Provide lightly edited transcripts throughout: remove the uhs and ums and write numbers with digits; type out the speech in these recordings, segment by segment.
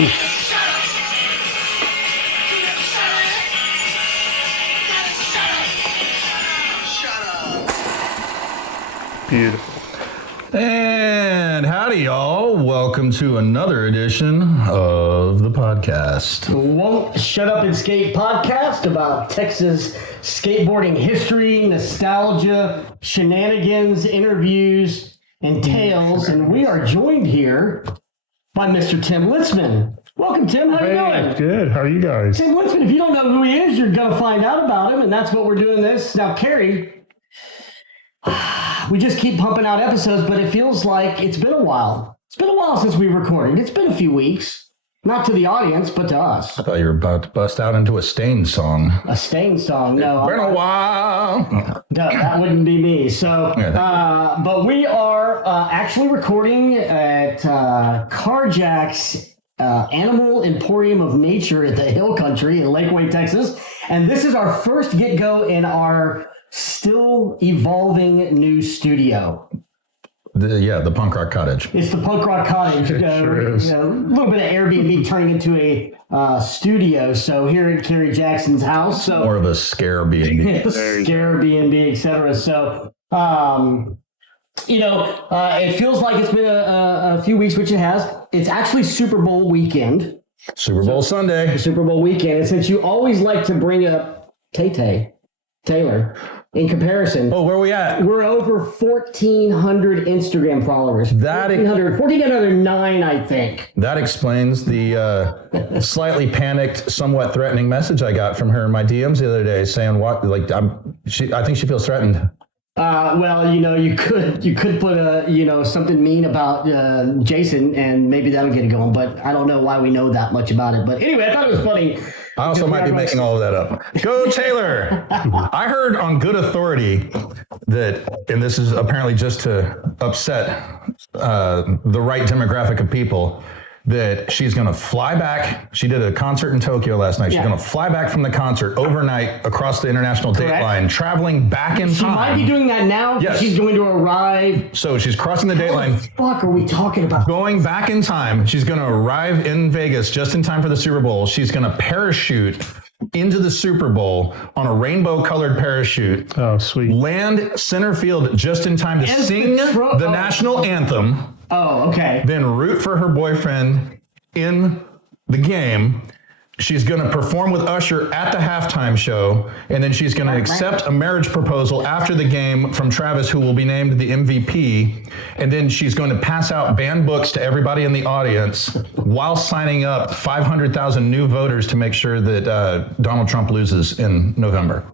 Beautiful. And howdy, y'all. Welcome to another edition of the podcast. The Won't Shut Up and Skate podcast about Texas skateboarding history, nostalgia, shenanigans, interviews, and tales. And we are joined here by Mr. Tim Litzmann. Welcome, Tim. How you doing? Good. How are you guys? Tim Litzmann, if you don't know who he is, you're going to find out about him, and that's what we're doing this. Now, Carrie, we just keep pumping out episodes, but it feels like it's been a while. It's been a while since we recorded. It's been a few weeks. Not to the audience, but to us. I thought you were about to bust out into a Stain song. A Stain song? No. Been a while. No, that wouldn't be me. So, but we are actually recording at Carjack's Animal Emporium of Nature at the Hill Country in Lakeway, Texas. And this is our first get-go in our still evolving new studio. The punk rock cottage. It's the punk rock cottage. Sure is. A little bit of Airbnb turning into a studio. So here at Kerry Jackson's house. So More of a scare B&B. Scare B&B, etc. So, it feels like it's been a few weeks, which it has. It's actually Super Bowl weekend. Super Bowl Sunday. Super Bowl weekend. And since you always like to bring up Taylor, in comparison. Oh, where are we at? We're over 1,400 Instagram followers. 1,409, I think. That explains the slightly panicked, somewhat threatening message I got from her in my DMs the other day, saying I think she feels threatened. Well, you could put something mean about Jason, and maybe that'll get it going. But I don't know why we know that much about it. But anyway, I thought it was funny. I also might be making all of that up. Go Taylor! I heard on good authority that, and this is apparently just to upset the right demographic of people, that she's going to fly back. She did a concert in Tokyo last night. She's going to fly back from the concert overnight across the international date line, traveling back in time. She might be doing that now. Yes. She's going to arrive. So she's crossing the date line. What the fuck are we talking about? Going back in time. She's going to arrive in Vegas just in time for the Super Bowl. She's going to parachute into the Super Bowl on a rainbow-colored parachute. Oh, sweet. Land center field just in time to sing the national anthem. Oh, okay. Then root for her boyfriend in the game. She's going to perform with Usher at the halftime show, and then she's going to accept a marriage proposal after the game from Travis, who will be named the MVP, and then she's going to pass out banned books to everybody in the audience while signing up 500,000 new voters to make sure that Donald Trump loses in November.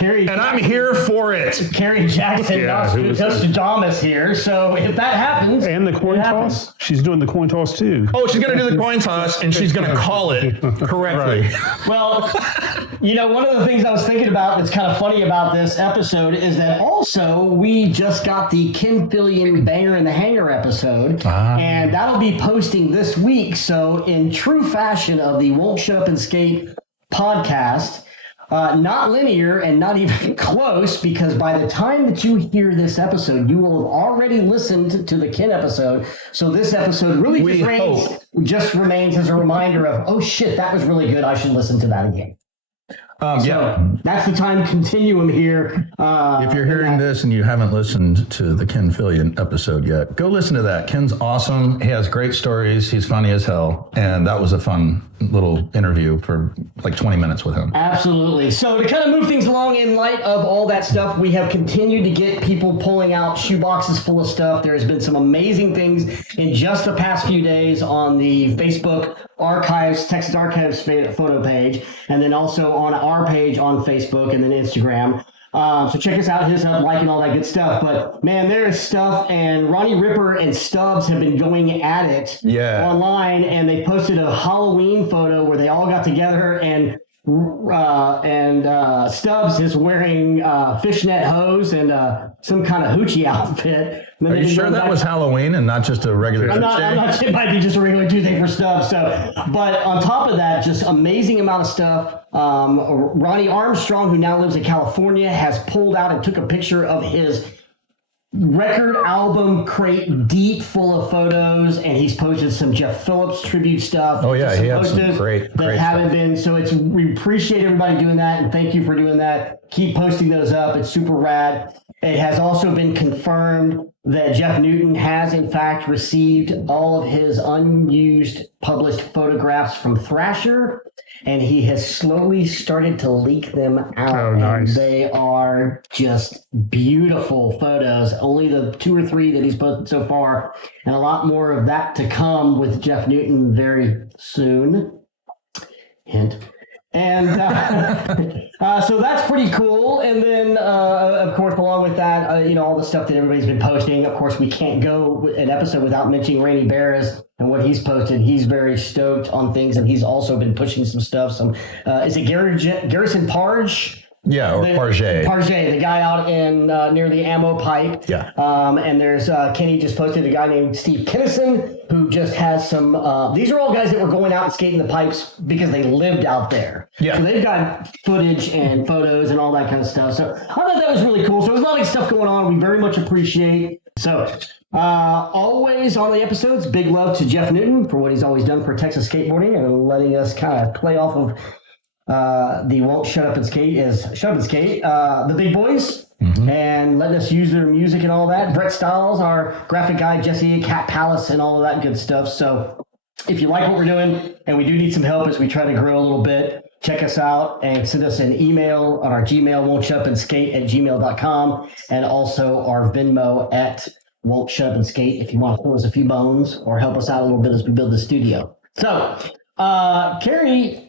And I'm here for it. Kerry Jackson, Nostradamus here. So if that happens. And the coin toss? She's doing the coin toss too. Oh, she's going to do the coin toss, and she's going to call it correctly. Right. Well, one of the things I was thinking about that's kind of funny about this episode is that also we just got the Ken Fillion Banger in the Hangar episode, and that'll be posting this week. So in true fashion of the Won't Shut Up and Skate podcast, not linear and not even close, because by the time that you hear this episode, you will have already listened to the Ken episode. So this episode really just remains as a reminder of, oh shit, that was really good. I should listen to that again. That's the time continuum here. If you're hearing this and you haven't listened to the Ken Fillion episode yet, go listen to that. Ken's awesome. He has great stories. He's funny as hell. And that was a fun little interview for like 20 minutes with him. Absolutely. So to kind of move things along in light of all that stuff, we have continued to get people pulling out shoeboxes full of stuff. There has been some amazing things in just the past few days on the Facebook Archives, Texas Archives photo page, and then also on our page on Facebook and then Instagram. So check us out, hit us up, like, and all that good stuff. But man, there is stuff, and Ronnie Ripper and Stubbs have been going at it online, and they posted a Halloween photo where they all got together, and Stubbs is wearing fishnet hose and some kind of hoochie outfit. Are you sure that was Halloween and not just a regular Tuesday? I'm not sure. It might be just a regular Tuesday for Stubbs. So, but on top of that, just amazing amount of stuff. Ronnie Armstrong, who now lives in California, has pulled out and took a picture of his record album crate deep full of photos, and he's posted some Jeff Phillips tribute stuff. Oh yeah, he has some posters great that haven't stuff. been. So we appreciate everybody doing that, and thank you for doing that. Keep posting those up. It's super rad. It has also been confirmed that Jeff Newton has in fact received all of his unused published photographs from Thrasher, and he has slowly started to leak them out. Oh, nice. And they are just beautiful photos. Only the 2 or 3 that he's posted so far, and a lot more of that to come with Jeff Newton very soon. Hint. And so that's pretty cool. And then, of course, along with that, all the stuff that everybody's been posting. Of course, we can't go an episode without mentioning Rainy Barras and what he's posted. He's very stoked on things, and he's also been pushing some stuff. Is it Garrison Parge? Yeah, or Parget. Parget, the guy out in near the ammo pipe. Yeah. And there's Kenny just posted a guy named Steve Kinnison who just has some. These are all guys that were going out and skating the pipes because they lived out there. Yeah. So they've got footage and photos and all that kind of stuff. So I thought that was really cool. So there's a lot of stuff going on. We very much appreciate. So always on the episodes, big love to Jeff Newton for what he's always done for Texas skateboarding and letting us kind of play off of. The Won't Shut Up and Skate is Shut Up and Skate, the big boys, and letting us use their music and all that. Brett Stiles, our graphic guy, Jesse, Cat Palace, and all of that good stuff. So if you like what we're doing, and we do need some help as we try to grow a little bit, check us out and send us an email on our Gmail, won'tshutupandskate@gmail.com, and also our Venmo at Won't Shut Up and Skate if you want to throw us a few bones or help us out a little bit as we build the studio. So, Carrie,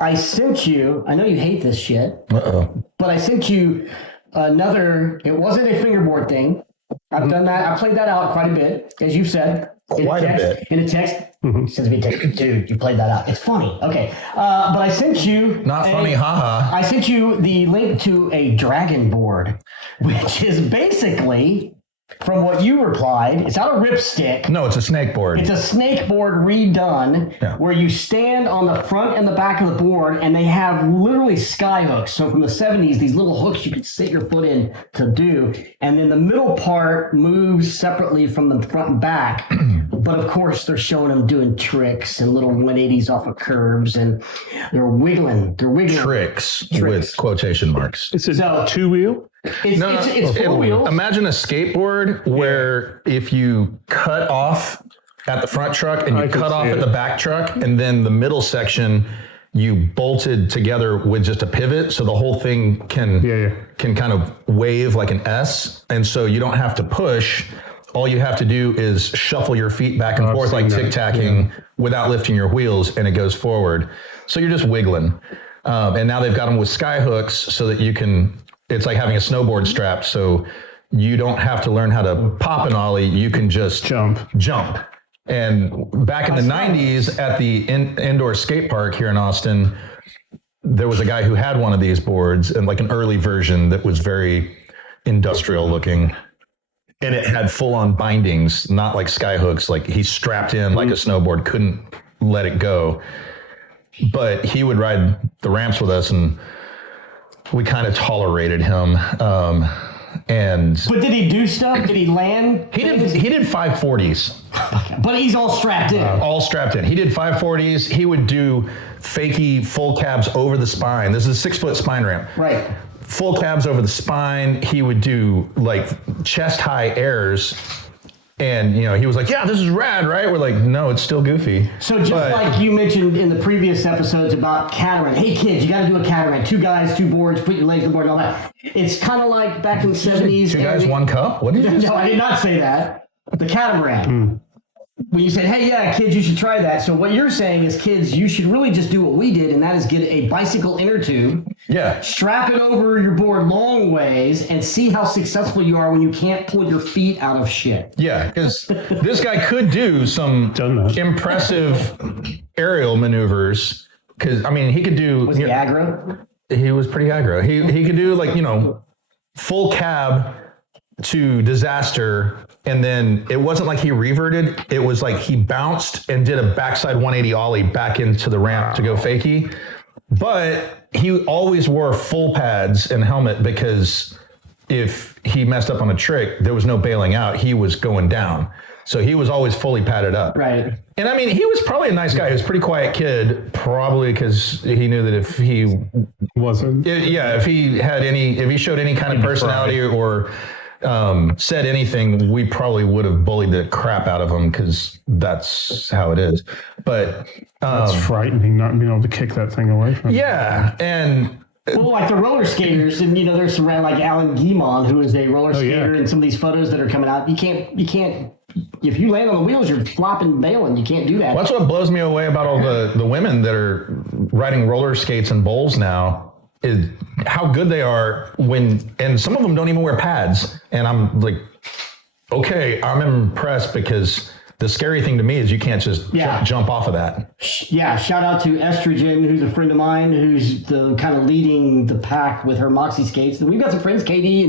I sent you, I know you hate this shit, but I sent you another, it wasn't a fingerboard thing. I've done that. I played that out quite a bit, as you've said. Quite a bit. In a text. Sends me a text, dude, you played that out. It's funny. Okay. But I sent you. Not funny, haha. I sent you the link to a dragon board, which is basically, from what you replied, it's not a ripstick. No, it's a snake board. It's a snake board redone where you stand on the front and the back of the board, and they have literally sky hooks. So from the 70s, these little hooks you could sit your foot in to do. And then the middle part moves separately from the front and back. But of course, they're showing them doing tricks and little 180s off of curbs, and they're wiggling. They're wiggling. Tricks with quotation marks. It's a 2-wheel? It's four wheels. Imagine a skateboard where if you cut off at the front truck and you cut off at the back truck, and then the middle section you bolted together with just a pivot, so the whole thing can kind of wave like an S, and so you don't have to push. All you have to do is shuffle your feet back and forth like tic-tacking without lifting your wheels, and it goes forward. So you're just wiggling. And now they've got them with sky hooks so that you can. It's like having a snowboard strapped, so you don't have to learn how to pop an ollie. You can just jump. And back in the 90s at the indoor skate park here in Austin, there was a guy who had one of these boards, and like an early version that was very industrial looking. And it had full-on bindings, not like sky hooks. Like he strapped in like a snowboard, couldn't let it go. But he would ride the ramps with us, and we kind of tolerated him. But did he do stuff? Did he land? He did 540s. But he's all strapped in. All strapped in. He did 540s. He would do fakey full cabs over the spine. This is a 6-foot spine ramp. Right. Full cabs over the spine. He would do like chest high airs. And, he was like, yeah, this is rad, right? We're like, no, it's still goofy. So like you mentioned in the previous episodes about catamaran. Hey, kids, you got to do a catamaran. 2 guys, 2 boards, put your legs on the board and all that. It's kind of like back in the 70s. 2 guys, 1 cup? What did you say? No, I did not say that. The catamaran. When you said, hey, yeah, kids, you should try that. So what you're saying is, kids, you should really just do what we did, and that is get a bicycle inner tube. Yeah. Strap it over your board long ways and see how successful you are when you can't pull your feet out of shit. Yeah, because this guy could do some impressive aerial maneuvers. Because, he could do... Was he aggro? He was pretty aggro. He could do, full cab to disaster, and then it wasn't like he reverted. It was like he bounced and did a backside 180 ollie back into the ramp to go fakie. But he always wore full pads and helmet because if he messed up on a trick, there was no bailing out. He was going down. So he was always fully padded up. Right. And I mean, he was probably a nice guy. He was a pretty quiet kid, probably because he knew that if he Wasn't. if he showed any kind of personality or said anything, we probably would have bullied the crap out of him because that's how it is. But It's frightening not being able to kick that thing away from you. yeah, and Well, like the roller skaters, and there's some like Alan Guimond, who is a roller skater, and some of these photos that are coming out. You can't. If you land on the wheels, you're flopping, bailing. You can't do that. well, that's what blows me away about all the women that are riding roller skates and bowls now, is how good they are and some of them don't even wear pads. And I'm like, okay, I'm impressed, because the scary thing to me is you can't just jump off of that. Yeah, shout out to Estrogen, who's a friend of mine, who's the kind of leading the pack with her Moxie skates. And we've got some friends, Katie,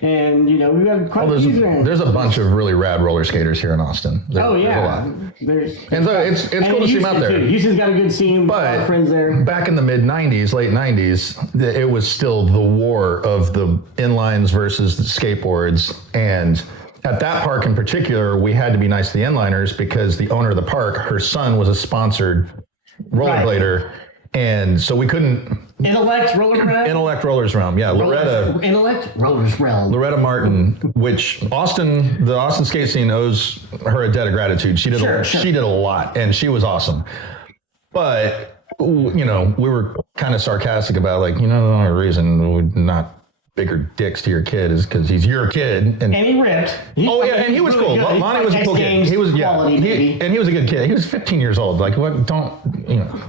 and we've got quite a few there. There's a bunch of really rad roller skaters here in Austin. There's a lot. And so it's cool to see them out there. Too. Houston's got a good scene. But a lot of friends there. Back in the late 90s, it was still the war of the inlines versus the skateboards. And at that park in particular, we had to be nice to the inliners because the owner of the park, her son was a sponsored rollerblader. Right. And so we couldn't... Intellect Rollers Realm. Yeah, Intellect Rollers Realm. Loretta Martin, which the Austin skate scene owes her a debt of gratitude. She did she did a lot, and she was awesome. But we were kind of sarcastic about the only reason we're not bigger dicks to your kid is because he's your kid. And he ripped. And he was really cool. Lonnie was a cool kid. He was and he was a good kid. He was 15 years old.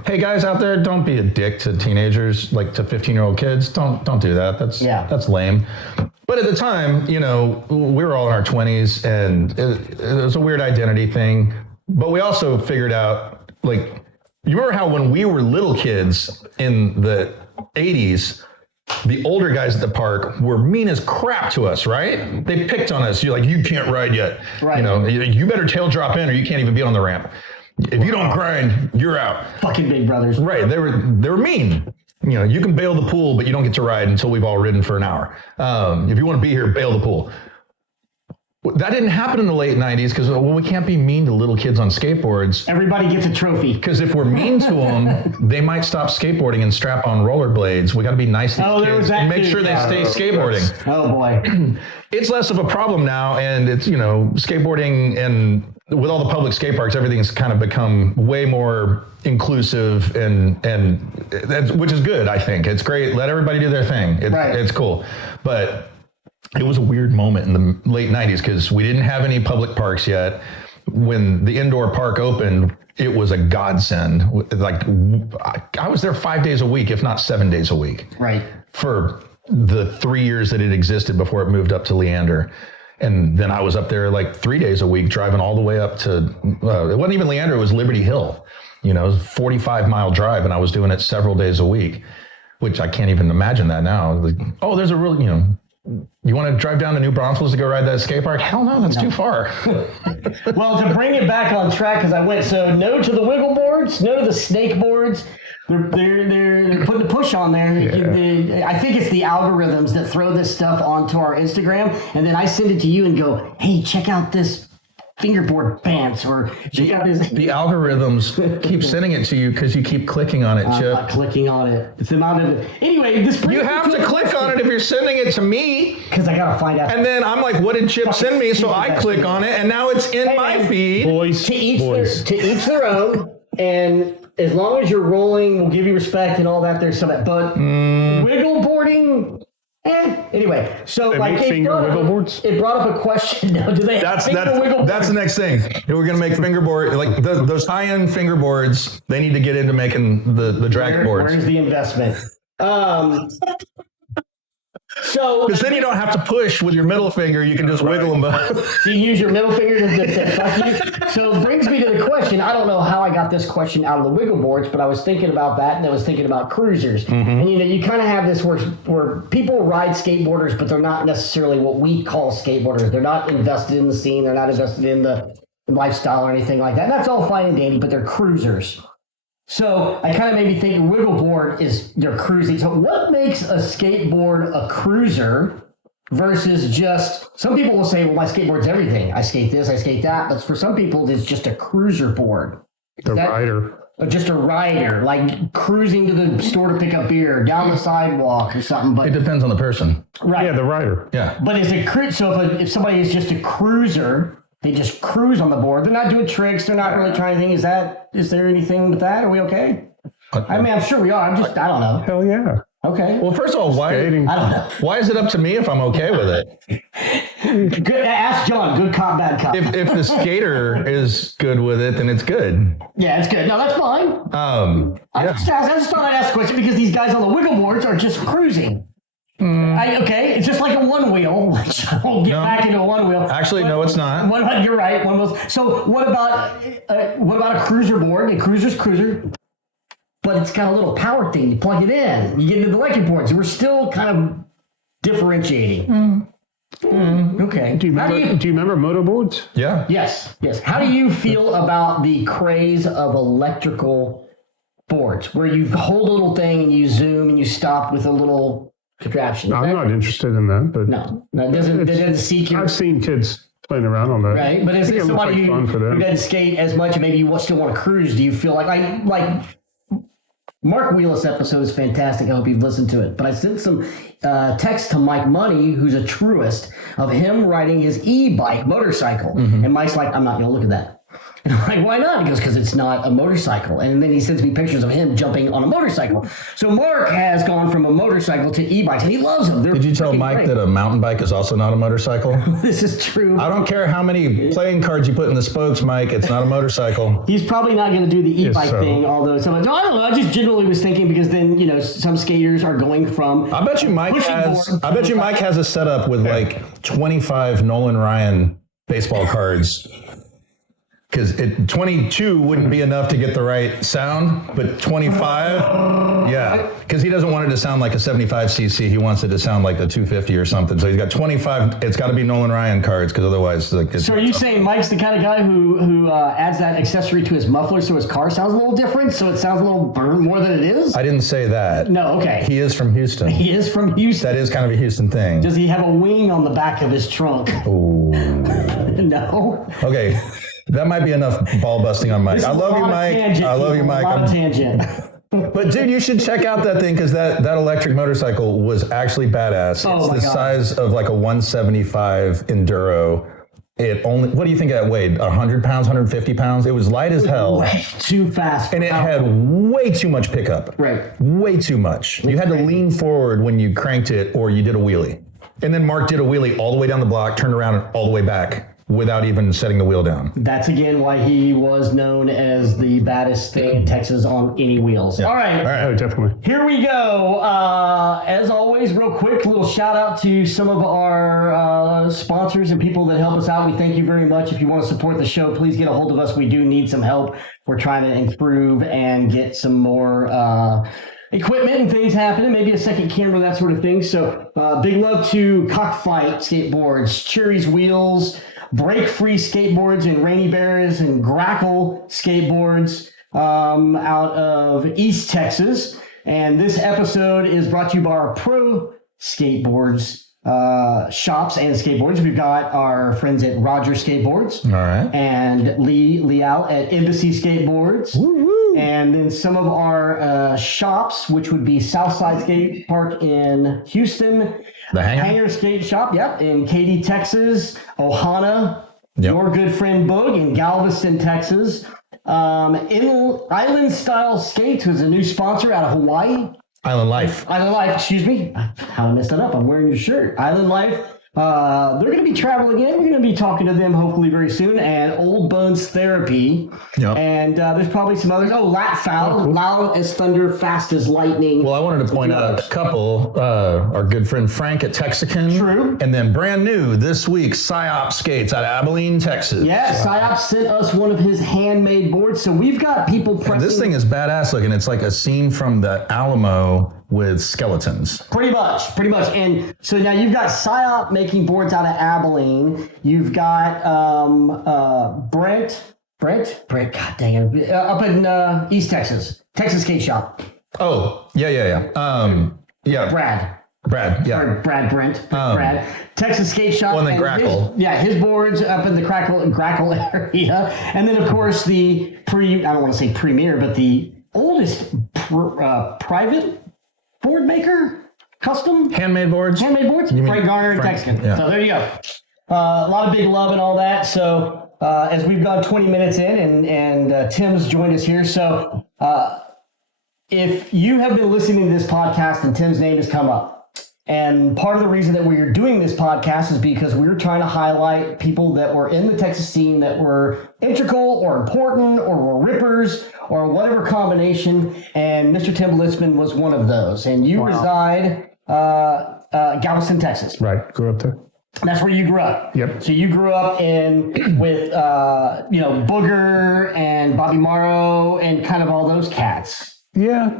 Hey guys out there, don't be a dick to teenagers, to 15-year-old kids. Don't do that. That's lame. But at the time, we were all in our 20s, and it was a weird identity thing. But we also figured out, you remember how when we were little kids in the 80s, the older guys at the park were mean as crap to us, right? They picked on us. You're like, you can't ride yet. Right. You better tail drop in or you can't even be on the ramp. If you don't grind, you're out. Fucking big brothers. Right. They were mean. You can bail the pool, but you don't get to ride until we've all ridden for an hour. If you want to be here, bail the pool. That didn't happen in the late 90s because, we can't be mean to little kids on skateboards. Everybody gets a trophy. Because if we're mean to them, they might stop skateboarding and strap on rollerblades. We got to be nice to these kids and make sure they stay skateboarding. Oh, boy. It's less of a problem now, and it's, skateboarding, and with all the public skate parks, everything's kind of become way more inclusive, and which is good, I think. It's great. Let everybody do their thing. It's cool. But it was a weird moment in the late 90s because we didn't have any public parks yet. When the indoor park opened, it was a godsend. I was there 5 days a week, if not 7 days a week. Right. For the 3 years that it existed before it moved up to Leander. And then I was up there 3 days a week, driving all the way up to, it wasn't even Leander, it was Liberty Hill. It was a 45-mile drive, and I was doing it several days a week, which I can't even imagine that now. There's a really, you want to drive down to New Braunfels to go ride that skate park? Hell no, that's too far. Well, to bring it back on track, because I went, so no to the wiggle boards, no to the snake boards. They're putting a push on there. Yeah. I think it's the algorithms that throw this stuff onto our Instagram, and then I send it to you and go, hey, check out this fingerboard pants, or check out this. The algorithms keep sending it to you because you keep clicking on it, Chip. Not clicking on it. It's the amount of anyway. You have to click on it if you're sending it to me, because I gotta find out. And then I'm like, what did Chip send me? So I click on it, and now it's in my feed. To each their own. And as long as you're rolling, we'll give you respect and all that. There's some of that, but wiggle boarding. Anyway, so wiggle boards? It brought up a question. No, do they have wiggle boards? That's the next thing. We're going to make fingerboard, those high-end fingerboards, they need to get into making the drag boards. Where's the investment? Because then you don't have to push with your middle finger. You can just wiggle them both. So you use your middle finger to say fuck you. So it brings me to the question. I don't know how I got this question out of the wiggle boards, but I was thinking about that, and I was thinking about cruisers. Mm-hmm. And you kind of have this where people ride skateboarders, but they're not necessarily what we call skateboarders. They're not invested in the scene. They're not invested in the lifestyle or anything like that. And that's all fine and dandy, but they're cruisers. So I kind of made me think wiggle board is they're cruising. So what makes a skateboard a cruiser versus just, some people will say, well, my skateboard's everything. I skate this, I skate that. But for some people, it's just a cruiser board. The rider. Just a rider, like cruising to the store to pick up beer, down the sidewalk or something. But It depends on the person. right. Yeah, the rider. Yeah. But is it so if somebody is just a cruiser, they just cruise on the board. They're not doing tricks. They're not really trying anything. Is there anything with that? Are we okay? I mean, I'm sure we are. I don't know. Hell yeah. Okay. Well, first of all, Skating. I don't know. why is it up to me if I'm okay with it? Good. Ask John. Good cop, bad cop. If the skater is good with it, then it's good. Yeah, it's good. No, that's fine. I just thought I'd ask a question because these guys on the wiggle boards are just cruising. Okay, it's just like a one wheel, which we'll get back into a one wheel. Actually, no, it's not. You're right. One wheel. So what about a cruiser board? A cruiser's cruiser, but it's got a little power thing. You plug it in. You get into the electric boards. We're still kind of differentiating. Okay. Do you remember moto boards? Yeah. Yes. How do you feel about the craze of electrical boards, where you hold a little thing and you zoom and you stop with a little contraption? I'm not interested in that, but No, it doesn't seek your... I've seen kids playing around on that. Right, but is it somebody fun for who them. doesn't skate as much and maybe you still want to cruise? Do you feel like Mark Wheelis episode is fantastic. I hope you've listened to it. But I sent some text to Mike Money, who's a truist, of him riding his e-bike motorcycle. And Mike's like, I'm not going to look at that. And I'm like, why not? He goes, because it's not a motorcycle. And then he sends me pictures of him jumping on a motorcycle. So Mark has gone from a motorcycle to e-bikes, and he loves them. Did you tell Mike that a mountain bike is also not a motorcycle? This is true. I don't care how many playing cards you put in the spokes, Mike. It's not a motorcycle. He's probably not going to do the e-bike so. thing, although I don't know. I just generally was thinking because then, some skaters are going from... I bet you Mike has a setup with like 25 Nolan Ryan baseball cards. Because 22 wouldn't be enough to get the right sound, but 25, yeah. Because he doesn't want it to sound like a 75cc. He wants it to sound like a 250 or something. So he's got 25. It's got to be Nolan Ryan cards, because otherwise, So are you saying Mike's the kind of guy who adds that accessory to his muffler so his car sounds a little different, so it sounds a little more than it is? I didn't say that. No, okay. He is from Houston. He is from Houston. That is kind of a Houston thing. Does he have a wing on the back of his trunk? Ooh. No. Okay. That might be enough ball busting on Mike. I love you, Mike. I love you, Mike. A lot of tangent. But dude, you should check out that thing, because that electric motorcycle was actually badass. Oh, it's the size of like a 175 Enduro. It only, what do you think that weighed? 100 pounds, 150 pounds? It was light as hell. Way too fast. And it had way too much pickup. Right. Way too much. You had to lean forward when you cranked it, or you did a wheelie. And then Mark did a wheelie all the way down the block, turned around and all the way back, without even setting the wheel down. That's again why he was known as the baddest thing in Texas on any wheels. Yeah. All right. Oh, definitely. Here we go. As always, real quick, a little shout out to some of our sponsors and people that help us out. We thank you very much. If you want to support the show, please get a hold of us. We do need some help. We're trying to improve and get some more equipment and things happening, maybe a second camera, that sort of thing. So big love to Cockfight Skateboards, Cherry's Wheels, Break Free Skateboards, and Rainy Bears and Grackle Skateboards out of East Texas. And this episode is brought to you by our Pro Skateboards shops and skateboards. We've got our friends at Roger Skateboards. All right. And Lee Liao at Embassy Skateboards. Woo-woo. And then some of our shops, which would be Southside Skate Park in Houston, The Hangar Skate Shop, in Katy, Texas, Ohana, your good friend Boog in Galveston, Texas, Island Style Skates, who's a new sponsor out of Hawaii. Island Life, excuse me. How I messed that up. I'm wearing your shirt. Island Life. They're going to be traveling again. We're going to be talking to them hopefully very soon. And Old Bones Therapy. Yep. And there's probably some others. Oh, Lat Foul. Loud as thunder, fast as lightning. Well, I wanted to point out a couple. Our good friend Frank at Texican. True. And then brand new this week, Psyop Skates out of Abilene, Texas. Yeah, Psyop sent us one of his handmade boards. So we've got people pressing. And this thing is badass looking. It's like a scene from the Alamo with skeletons. Pretty much. And so now you've got Psyop making boards out of Abilene. You've got Brent, God dang it, up in East Texas, Texas Skate Shop. Oh, yeah. Brad. Brad, yeah. Or Brad Brent. Brad. Texas Skate Shop. Well, and and Grackle. His boards up in the Grackle area. And then, of course, I don't want to say premier, but the oldest private board maker, custom. Handmade boards. Frank Garner and Texican. Yeah. So there you go. A lot of big love and all that. So as we've gone 20 minutes in and Tim's joined us here. So if you have been listening to this podcast and Tim's name has come up, and part of the reason that we're doing this podcast is because we're trying to highlight people that were in the Texas scene that were integral or important or were rippers or whatever combination. And Mr. Tim Litzmann was one of those. And you reside Galveston, Texas. Right. Grew up there. That's where you grew up. Yep. So you grew up with Booger and Bobby Morrow and kind of all those cats. Yeah.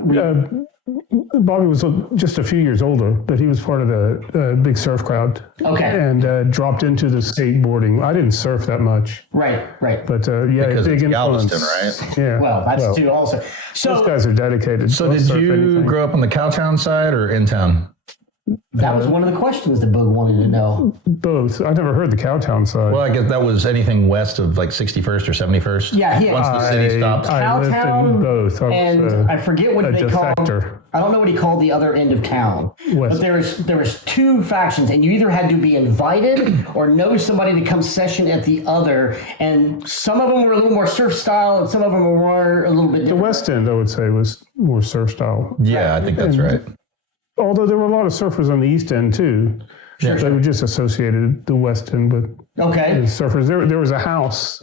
Bobby was just a few years older, but he was part of the big surf crowd. Okay. And dropped into the skateboarding. I didn't surf that much. Right. But Because big it's influence. Galveston, right? Yeah. Well, that's too also. So Those guys are dedicated. So They'll did surf you anything. grow up on the Cowtown side or in town? that was one of the questions that Boog wanted to know. Both. I never heard the Cowtown side. Well, I guess that was anything west of like 61st or 71st. Yeah, Once the city stopped. I lived Cowtown in both. I was And I forget what a they called. defector. I don't know what he called the other end of town. West. But there was two factions, and you either had to be invited or know somebody to come session at the other. And some of them were a little more surf style, and some of them were a little bit The different. West End, I would say, was more surf style. Yeah, I think that's right. Although there were a lot of surfers on the East End too. Sure, They were just associated the West End with Okay. surfers. There was a house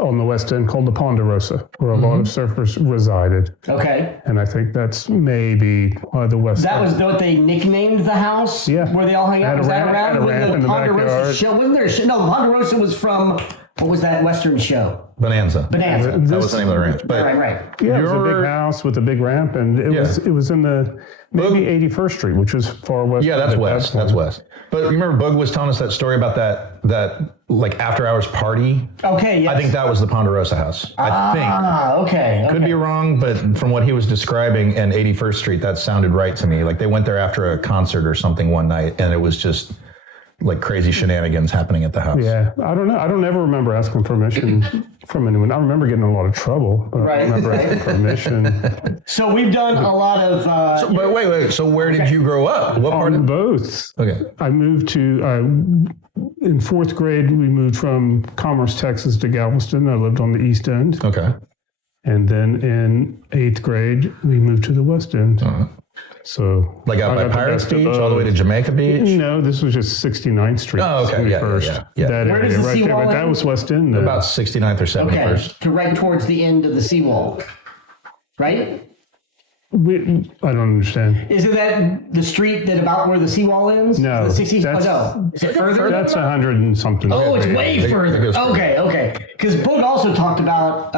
on the West End called the Ponderosa, where a lot of surfers resided. Okay. And I think that's maybe why the West That End. was what they nicknamed the house? Yeah. Where they all hung out? Had a Was that ramp- around had a when ramp the in the Ponderosa backyard. show? Wasn't there a show? No, Ponderosa was from, what was that Western show? Bonanza. Bonanza. That was the name of the ranch. But Right. Yeah, it was a Your- big house with a big ramp, and it was in the maybe 81st Street, which was far west. Yeah, that's at that west. point. That's west. But remember, Bug was telling us that story about that like after hours party. Okay, yes. I think that was the Ponderosa house. I think. Ah, okay. Could be wrong, but from what he was describing and 81st Street, that sounded right to me. Like they went there after a concert or something one night, and it was just like crazy shenanigans happening at the house. Yeah, I don't know. I don't ever remember asking permission from anyone. I remember getting in a lot of trouble, but I don't remember asking permission. So we've done a lot of. But wait. So where did you grow up? What part On of? both. Okay. I moved to, in fourth grade, we moved from Commerce, Texas to Galveston. I lived on the East End. Okay. And then in eighth grade, we moved to the West End. So Like out I by got the Pirates best of Beach, all the way to Jamaica Beach. No, this was just 69th Street. Oh, okay. Yeah. 71st. Yeah. That Where does area the right there. seawall But that end? was West End. About 69th or 71st. Okay, to right towards the end of the seawall, right? I don't understand. Isn't that the street that about where the seawall ends? No, The 60s? that's- no. Is it further? That's 100 and something. Oh, it's Yeah, way it further. goes further. Okay. Because Boog also talked about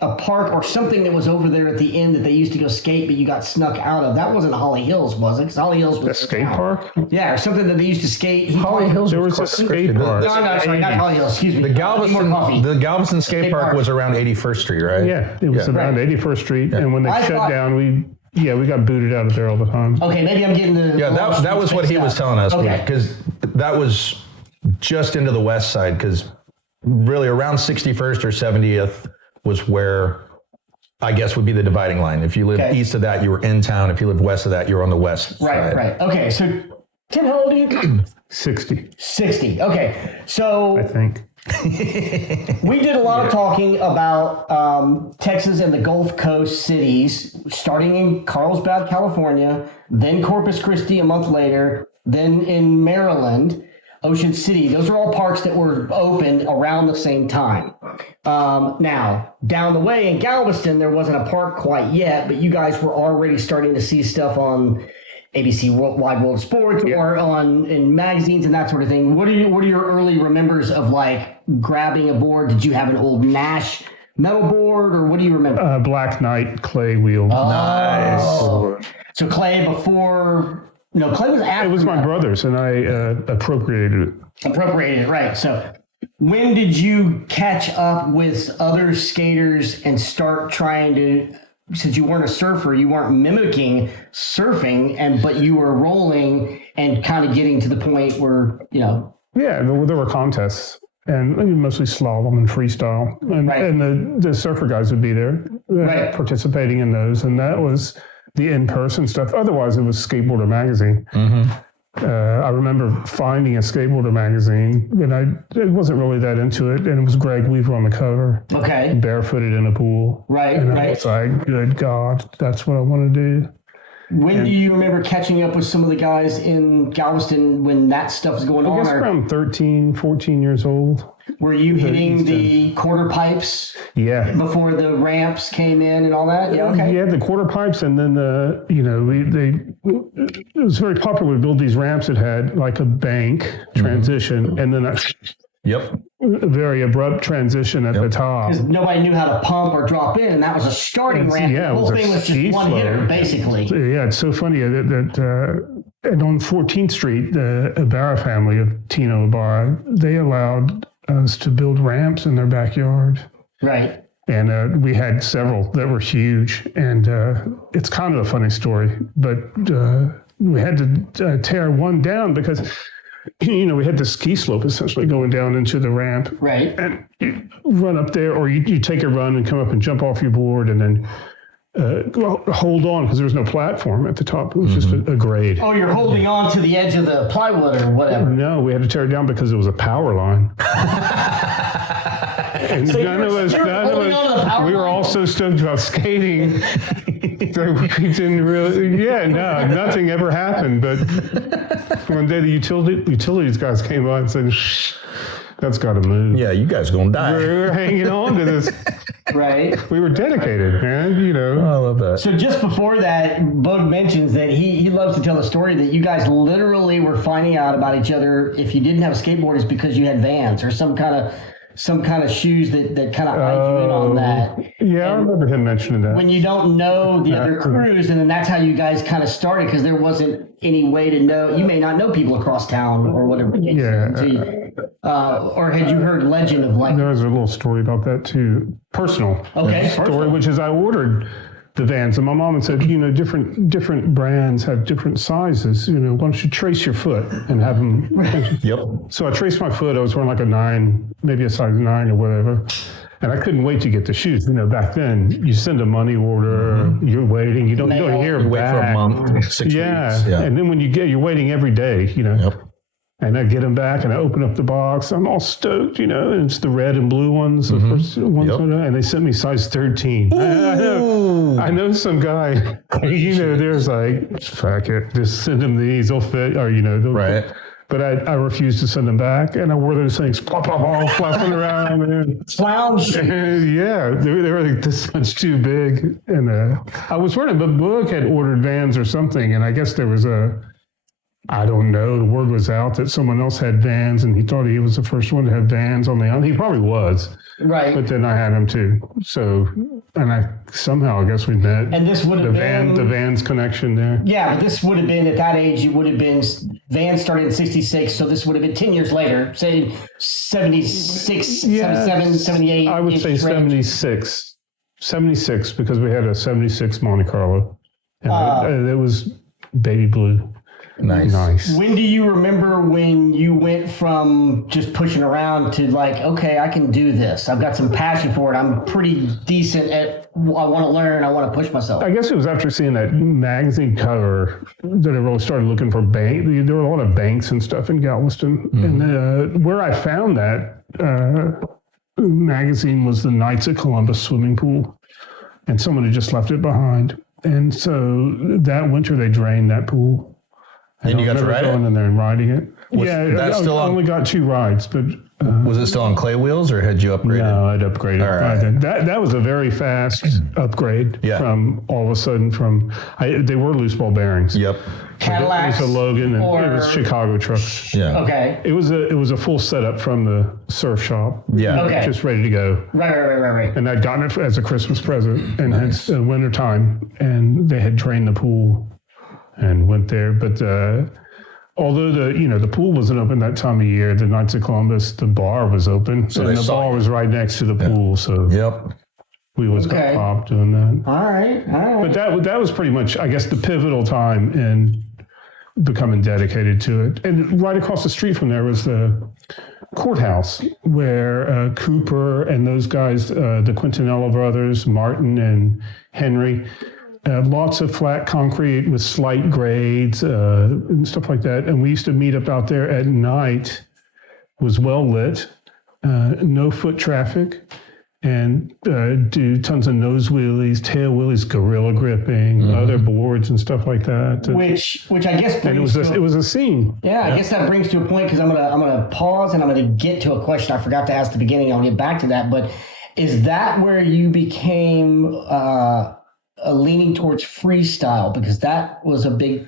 a park or something that was over there at the end that they used to go skate, but you got snuck out of. That wasn't Holly Hills, was it? Because Holly Hills was A skate park? Yeah, or something that they used to skate. Holly Hills. There was a skate park. No, sorry, not Holly Hills. Excuse me. The Galveston skate park park. was around 81st Street, right? Yeah, it was around 81st Street. And when they I shut thought- down, we got booted out of there all the time. Okay, maybe I'm getting the. Yeah, that was what he was telling us. Okay. Because that was just into the west side. Because really around 61st or 70th was where I guess would be the dividing line. If you lived Okay. east of that, you were in town. If you lived west of that, you were on the west side. Right. Okay, so Tim, how old are you? 60, 60. Okay, so I think. we did a lot of talking about Texas and the Gulf Coast cities, starting in Carlsbad, California, then Corpus Christi a month later, then in Maryland, Ocean City. Those are all parks that were open around the same time. Now, down the way in Galveston, there wasn't a park quite yet, but you guys were already starting to see stuff on ABC Wide World of Sports or in magazines and that sort of thing. What are your early remembers of like grabbing a board? Did you have an old Nash metal board, or what do you remember? Black Knight clay wheel. Nice. So Clay before. No, Clay was after. It was my brother's, and I appropriated it. Appropriated, right. So when did you catch up with other skaters and start trying to since you weren't a surfer, you weren't mimicking surfing, but you were rolling and kind of getting to the point where, Yeah, there were contests, and mostly slalom and freestyle, and the surfer guys would be there participating in those, and that was the in-person stuff. Otherwise, it was Skateboarder magazine. I remember finding a Skateboarder magazine, and I wasn't really that into it, and it was Greg Weaver on the cover, barefooted in a pool, and I was like, good God, that's what I want to do. When do you remember catching up with some of the guys in Galveston when that stuff was going on? I guess around 13, 14 years old. Were you hitting the quarter pipes before the ramps came in and all that? Yeah, okay. Yeah, the quarter pipes, and then, it was very popular to build these ramps that had like a bank transition, and then a very abrupt transition at the top. Because nobody knew how to pump or drop in, and that was a starting ramp. Yeah, the whole thing was just one hitter, basically. Yeah, it's so funny that and on 14th Street, the Ibarra family of Tino Ibarra, they allowed us to build ramps in their backyard. Right. And we had several that were huge. And it's kind of a funny story, but we had to tear one down because, we had the ski slope essentially going down into the ramp. Right. And you run up there, or you take a run and come up and jump off your board and then hold on, because there was no platform at the top. It was just a grade. Oh, you're holding on to the edge of the plywood or whatever. No, we had to tear it down because it was a power line. And So none of us, we were all so stoked about skating that we didn't really, nothing ever happened. But one day the utilities guys came by and said, that's got to move. Yeah, you guys are going to die. We were hanging on to this. Right. We were dedicated, man, I love that. So just before that, Bug mentions that he loves to tell the story that you guys literally were finding out about each other if you didn't have a skateboard is because you had Vans or some kind of shoes that kind of eyed you in on that. Yeah, I remember him mentioning that. When you don't know the other crews, and then that's how you guys kind of started, because there wasn't any way to know. You may not know people across town or whatever. Or had you heard legend of like? There was a little story about that too, personal story, which is I ordered the Vans, and my mom had said, different brands have different sizes. Why don't you trace your foot and have them? So I traced my foot. I was wearing like a 9, maybe a size 9 or whatever. And I couldn't wait to get the shoes. Back then you send a money order, you're waiting, you don't hear back. Wait for a month, 6 weeks. Yeah. And then when you're waiting every day, And I get them back and I open up the box. I'm all stoked, and it's the red and blue ones, the first ones, and they sent me size 13. I know some guy, there's like, fuck it, just send them these, they'll fit, or, they'll fit. But I refused to send them back, and I wore those things flapping around. And, clown shoes. Yeah, they were like this much too big. And I was wearing them, but Boog had ordered Vans or something, and I guess there was I don't know, the word was out that someone else had Vans, and he thought he was the first one to have Vans on the island. He probably was. Right. But then I had them too. So, and I guess we met. And this would have been the Vans connection there. Yeah, but this would have been, at that age, you would have been, Vans started in 66, so this would have been 10 years later, say 76, 77, 78. I would say 76. 76, because we had a 76 Monte Carlo. And it was baby blue. Nice. When do you remember when you went from just pushing around to like, okay, I can do this. I've got some passion for it. I'm pretty decent at, I want to learn. I want to push myself. I guess it was after seeing that magazine cover that I really started looking for bank. There were a lot of banks and stuff in Galveston. And where I found that magazine was the Knights of Columbus swimming pool. And someone had just left it behind. And so that winter they drained that pool. And you got to ride going in there and riding it. I only got 2 rides, but was it still on clay wheels, or had you upgraded? No, I'd upgraded. All right. That was a very fast upgrade. From all of a sudden they were loose ball bearings. Yep. Cadillacs. It was a Logan, and it was Chicago trucks. Yeah. Okay. It was a full setup from the surf shop. Yeah. Okay. Just ready to go. Right. And I'd gotten it as a Christmas present, and it's winter time, and they had drained the pool. And went there, but although the pool wasn't open that time of year, the Knights of Columbus, the bar was open, so the bar was right next to the pool. So We always got popped doing that. All right. But that was pretty much, I guess, the pivotal time in becoming dedicated to it. And right across the street from there was the courthouse where Cooper and those guys, the Quintanilla brothers, Martin and Henry, lots of flat concrete with slight grades and stuff like that. And we used to meet up out there at night. It was well lit, no foot traffic, and do tons of nose wheelies, tail wheelies, gorilla gripping, other boards and stuff like that. Which I guess brings and it was a scene. Yeah, I guess that brings to a point because I'm gonna pause and I'm gonna get to a question I forgot to ask at the beginning. I'll get back to that. But is that where you became leaning towards freestyle? Because that was a big.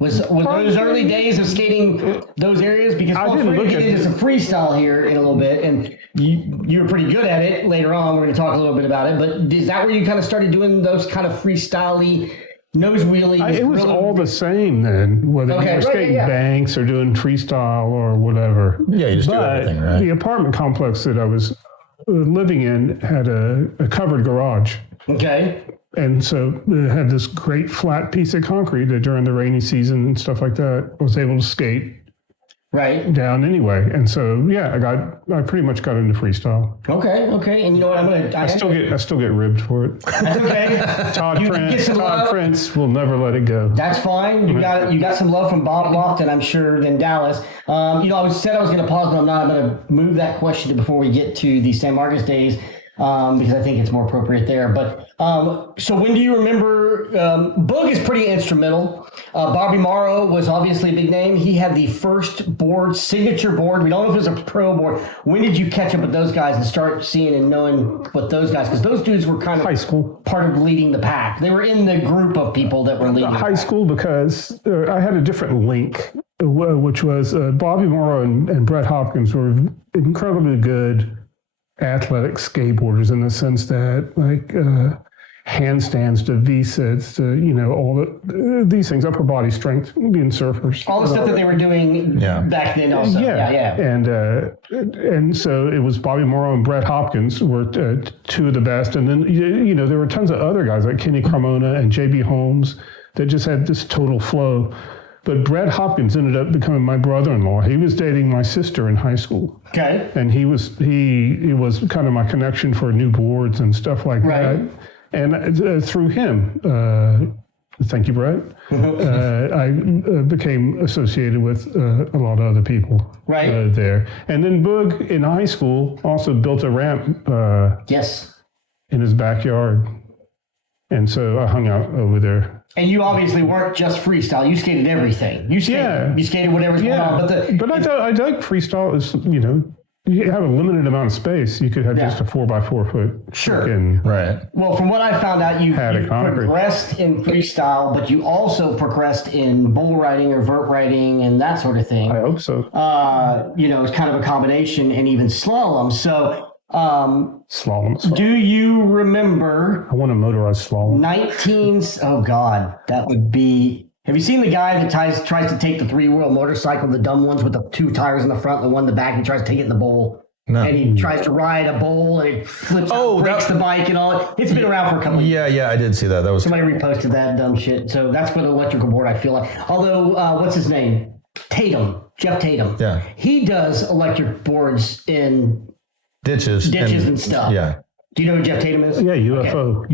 Was those early days of skating those areas? Because we're going to get into some freestyle here in a little bit, and you were pretty good at it later on. We're going to talk a little bit about it. But is that where you kind of started doing those kind of freestyle-y nose wheelies? It was all the same then, whether you were skating banks or doing freestyle or whatever. Yeah, you just do everything, right? The apartment complex that I was living in had a covered garage. Okay. And so it had this great flat piece of concrete that during the rainy season and stuff like that, I was able to skate down anyway. And so, I pretty much got into freestyle. Okay. And you know what? I still get ribbed for it. That's okay. Todd Prince will never let it go. That's fine. You got some love from Bob Lofton, I'm sure, in Dallas. I said I was going to pause, but I'm not. I'm going to move that question before we get to the San Marcos days. Because I think it's more appropriate there. But so when do you remember? Boog is pretty instrumental. Bobby Morrow was obviously a big name. He had the first board, signature board. We don't know if it was a pro board. When did you catch up with those guys and start seeing and knowing what those guys? Because those dudes were kind of high school, part of leading the pack. They were in the group of people that were leading high school because I had a different link, which was Bobby Morrow and Brett Hopkins were incredibly good athletic skateboarders in the sense that handstands to V-sits to, all these things, upper body strength, being surfers. All the stuff that they were doing back then also. Yeah. And so it was Bobby Morrow and Brett Hopkins were two of the best. And then, there were tons of other guys like Kenny Carmona and J.B. Holmes that just had this total flow. But Brett Hopkins ended up becoming my brother-in-law. He was dating my sister in high school. Okay. And he was kind of my connection for new boards and stuff like that. And through him, thank you, Brett, I became associated with a lot of other people there. And then Boog in high school also built a ramp in his backyard. And so I hung out over there. And you obviously weren't just freestyle. You skated everything. You skated whatever's going on. But I like freestyle is, you have a limited amount of space. You could have just a 4x4 foot. Sure. Right. Well, from what I found out, you progressed in freestyle, but you also progressed in bull riding or vert riding and that sort of thing. I hope so. It's kind of a combination, and even slalom. So, slalom. Do you remember? I want to motorize slalom. Oh God, that would be. Have you seen the guy that tries to take the 3-wheel motorcycle, the dumb ones with the 2 tires in the front and the one in the back, and tries to take it in the bowl? No. And he tries to ride a bowl and it flips out, breaks the bike and all. It's been around for a couple of years. Yeah, I did see that. That was somebody reposted that dumb shit. So that's for the electrical board, I feel like. Although, what's his name? Jeff Tatum. Yeah. He does electric boards in ditches and stuff. Yeah. Do you know who Jeff Tatum is? Yeah, UFO.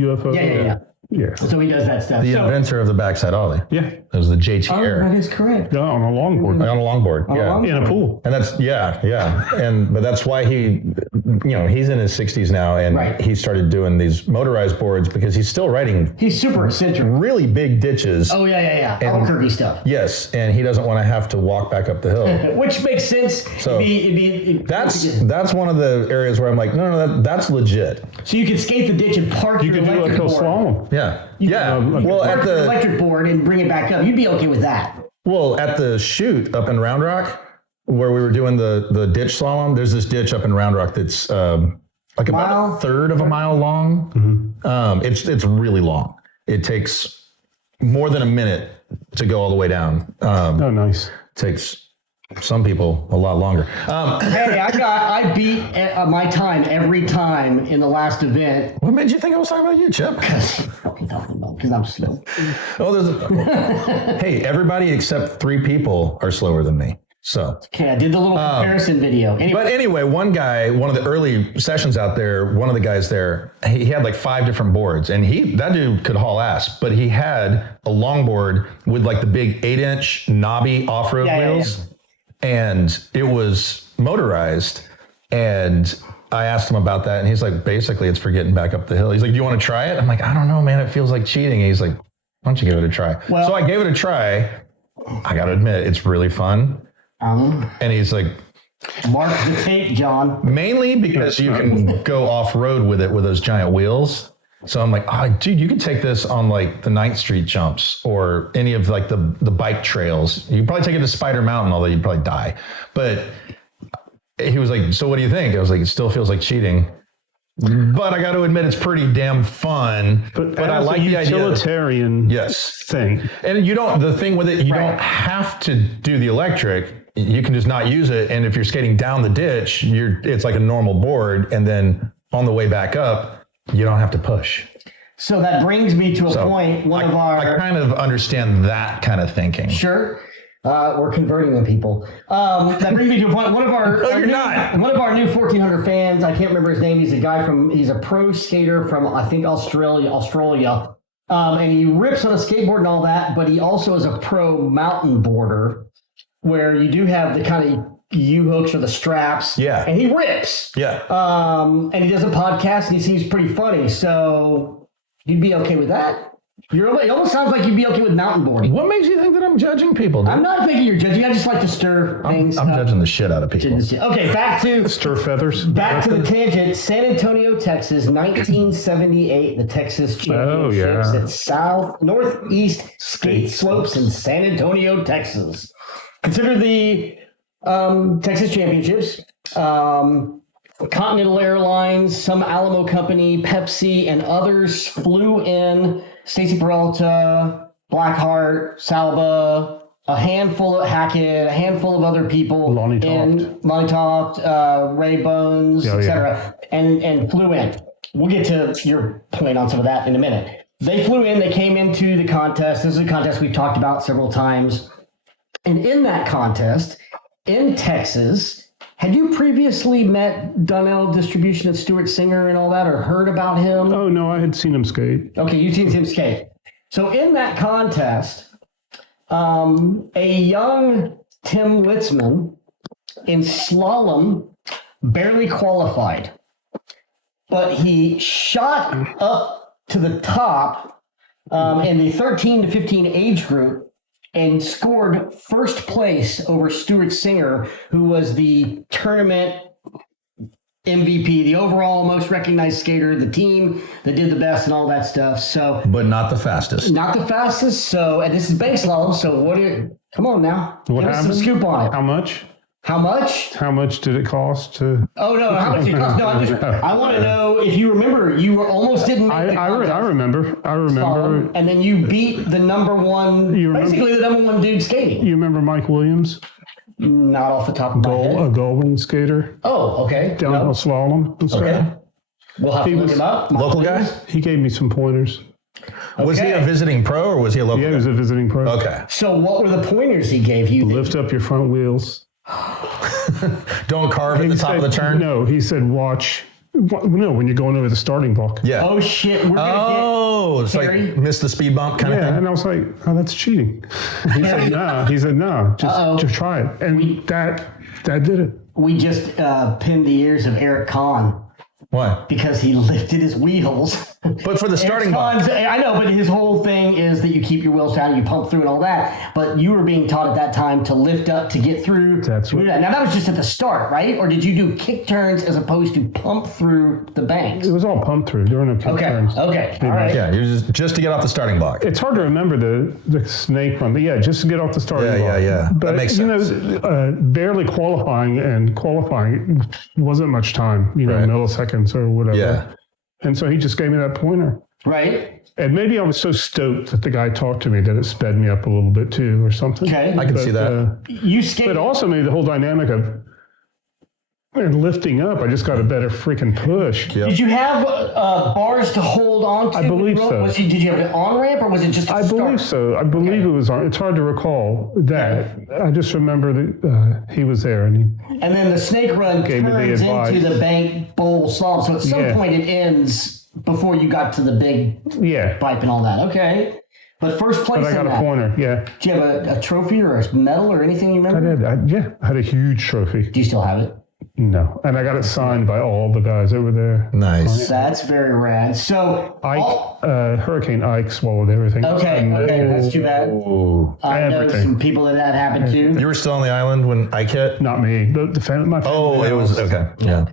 Yeah. So he does that stuff. The inventor of the backside ollie. Yeah. It was the JTR. That is correct. No, on a longboard. On a longboard. In a pool. And that's, but that's why he, he's in his 60s now, and he started doing these motorized boards because he's still riding. He's super eccentric. Really big ditches. Oh, yeah. All curvy stuff. Yes, and he doesn't want to have to walk back up the hill. Which makes sense. So that's one of the areas where I'm like, no, that's legit. So you can skate the ditch and park your electric board. Slalom. Yeah. Well, at the electric board and bring it back up, you'd be okay with that. Well, at the chute up in Round Rock, where we were doing the ditch slalom, there's this ditch up in Round Rock that's like about a third of a mile long. Mm-hmm. It's really long. It takes more than a minute to go all the way down. Nice. Takes Some people a lot longer. Hey, I beat my time every time in the last event. What made you think I was talking about you, Chip? Because I'm slow. Hey, everybody except 3 people are slower than me. So Okay, I did the little comparison video. Anyway, But anyway, one of the early sessions out there, one of the guys there, he had like 5 different boards, and that dude could haul ass, but he had a longboard with like the big 8-inch knobby off-road wheels, and it was motorized. And I asked him about that, and he's like, basically, it's for getting back up the hill. He's like, do you want to try it? I'm like, I don't know, man. It feels like cheating. And he's like, why don't you give it a try? Well, so I gave it a try. I got to admit, it's really fun. And he's like, mark the tape, John. Mainly because you can go off-road with it with those giant wheels. So I'm like, dude, you could take this on like the 9th Street jumps or any of like the bike trails. You could probably take it to Spider Mountain, although you'd probably die. But he was like, so what do you think? I was like, it still feels like cheating. But I got to admit, it's pretty damn fun. But I like the idea. Utilitarian thing. And the thing with it, you don't have to do the electric. You can just not use it. And if you're skating down the ditch, it's like a normal board. And then on the way back up, you don't have to push. So that brings me to a point. I kind of understand that kind of thinking. Sure. We're converting the people. That brings me to a point. One of our new 1400 fans, I can't remember his name. He's a pro skater from, I think, Australia. And he rips on a skateboard and all that, but he also is a pro mountain boarder where you do have the kind of U-hooks or the straps. Yeah. And he rips. Yeah. And he does a podcast and he seems pretty funny. So you'd be okay with that? It almost sounds like you'd be okay with mountain boarding. What makes you think that I'm judging people, dude? I'm not thinking you're judging. I just like to stir things. I'm judging the shit out of people. Okay, back to Stir feathers. Back to the tangent. San Antonio, Texas, 1978. The Texas Championships at Northeast Skate Slopes in San Antonio, Texas. Considered the Texas Championships. Continental Airlines, some Alamo Company, Pepsi, and others flew in. Stacy Peralta, Blackheart, Salva, a handful of Hackett, a handful of other people. Lonnie Toft, Ray Bones, etc. And flew in. We'll get to your point on some of that in a minute. They flew in, they came into the contest. This is a contest we've talked about several times. And in that contest, in Texas, had you previously met Donnell Distribution and Stuart Singer and all that, or heard about him? Oh, no, I had seen him skate. Okay, you've seen him skate. So in that contest, a young Tim Litzmann in slalom barely qualified, but he shot up to the top in the 13 to 15 age group and scored first place over Stuart Singer, who was the tournament MVP, the overall most recognized skater, the team that did the best and all that stuff. So, but not the fastest. Not the fastest. So, and this is base slalom. So come on now. What happened? Give us some scoop on it. How much? How much? How much did it cost to? Oh no! How much did it cost? No, I want to know if you remember. You were almost didn't. Make I remember. Slalom, and then you beat the number one. Basically, the number one dude skating. You remember Mike Williams? Not off the top of my head. A Goldwing skater. Oh, okay. Downhill slalom. Okay. We'll have to look him up. Local guy. He gave me some pointers. Okay. Was he a visiting pro or was he a local? Yeah, he was a visiting pro. Okay. So what were the pointers he gave you? Lift up your front wheels. Don't carve at the top of the turn. No, he said watch. No, when you're going over the starting block. Yeah. Oh shit, we're gonna it's like miss the speed bump kind of thing. And I was like, oh, that's cheating. He said no. Just try it, and that did it. We just pinned the ears of Eric Kahn. Why? Because he lifted his wheels. But for the starting block. I know, but his whole thing is that you keep your wheels down, you pump through and all that. But you were being taught at that time to lift up to get through. Now that was just at the start, right? Or did you do kick turns as opposed to pump through the banks? It was all pump through. There were no kick turns. Okay. All right. Yeah, you're just to get off the starting block. It's hard to remember the snake run. Yeah, just to get off the starting block. Yeah. But that makes sense. Barely qualifying wasn't much time. Milliseconds or whatever. Yeah. And so he just gave me that pointer. Right. And maybe I was so stoked that the guy talked to me that it sped me up a little bit too, or something. Okay. I can see that. You skate. But also maybe the whole dynamic of lifting up, I just got a better freaking push. Yep. Did you have bars to hold on to? I believe so. Did you have an on-ramp or was it just a I believe so. I believe it was on. It's hard to recall that. I just remember that he was there and And then the snake run Gave me the turns advice. into the bank bowl slalom. So at some point it ends before you got to the big pipe and all that. Okay. But first place But I got in a that. pointer, yeah. Do you have a trophy or a medal or anything you remember? I had a huge trophy. Do you still have it? No. And I got it signed by all the guys that were there. Nice. That's very rad. So Hurricane Ike swallowed everything. Okay, that's too bad. I know Everything. some people that happened to. You were still on the island when Ike hit? Not me. My family. Oh, it was, okay. Yeah.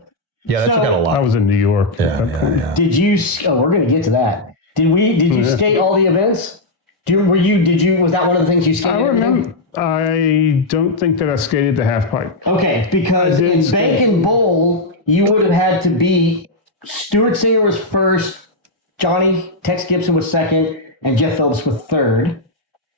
Yeah, that took out a I lot. was in New York. Yeah. Did you? Oh, we're gonna get to that. Did you skate all the events? Was that one of the things you skated? I remember. I don't think that I skated the half pipe. Okay, because I did in skate. Bank and Bowl, you would have had to be Stuart Singer was first, Johnny Tex Gibson was second, and Jeff Phillips was third.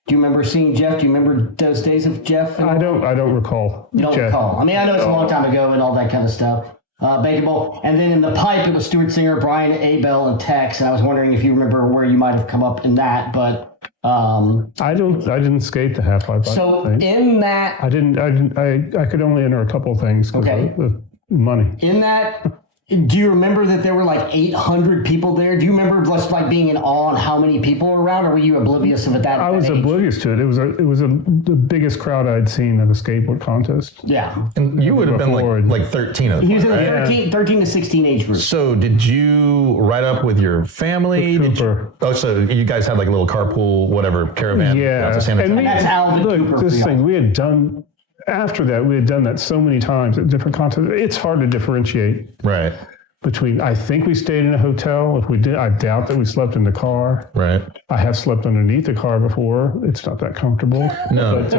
Do you remember seeing Jeff? Do you remember those days of Jeff? I don't recall. You don't recall. I mean, I know it's a long time ago and all that kind of stuff. Bank and Bowl. And then in the pipe, it was Stuart Singer, Brian Abel, and Tex. And I was wondering if you remember where you might have come up in that, but. I didn't skate the half pipe. So in that, I could only enter a couple of things because of money. In that, do you remember that there were like 800 people there? Do you remember just like being in awe on how many people were around, or were you oblivious of it that? I was oblivious to it. It was the biggest crowd I'd seen at a skateboard contest. Yeah, And you would have been like 13 of them. he was in the right? 13 to 16 age group. So did you ride up with your family? With Cooper. So you guys had like a little carpool, whatever, caravan. out to San Antonio? And that's Alvin look, Cooper. this thing we had done. After that, we had done that so many times at different contests. It's hard to differentiate Right. between. I think we stayed in a hotel. If we did, I doubt that we slept in the car. Right. I have slept underneath the car before. It's not that comfortable. No. But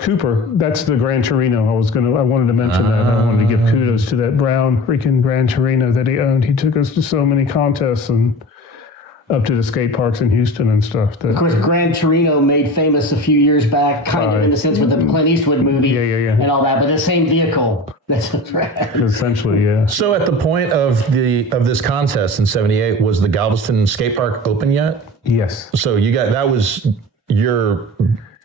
Cooper. That's the Gran Torino. I wanted to mention that. I wanted to give kudos to that brown freaking Gran Torino that he owned. He took us to so many contests and up to the skate parks in Houston and stuff. Of course, Gran Torino made famous a few years back, kind of in the sense with the Clint Eastwood movie and all that, but the same vehicle. That's right. Essentially, yeah. So at the point of this contest in '78, was the Galveston skate park open yet? Yes. So that was your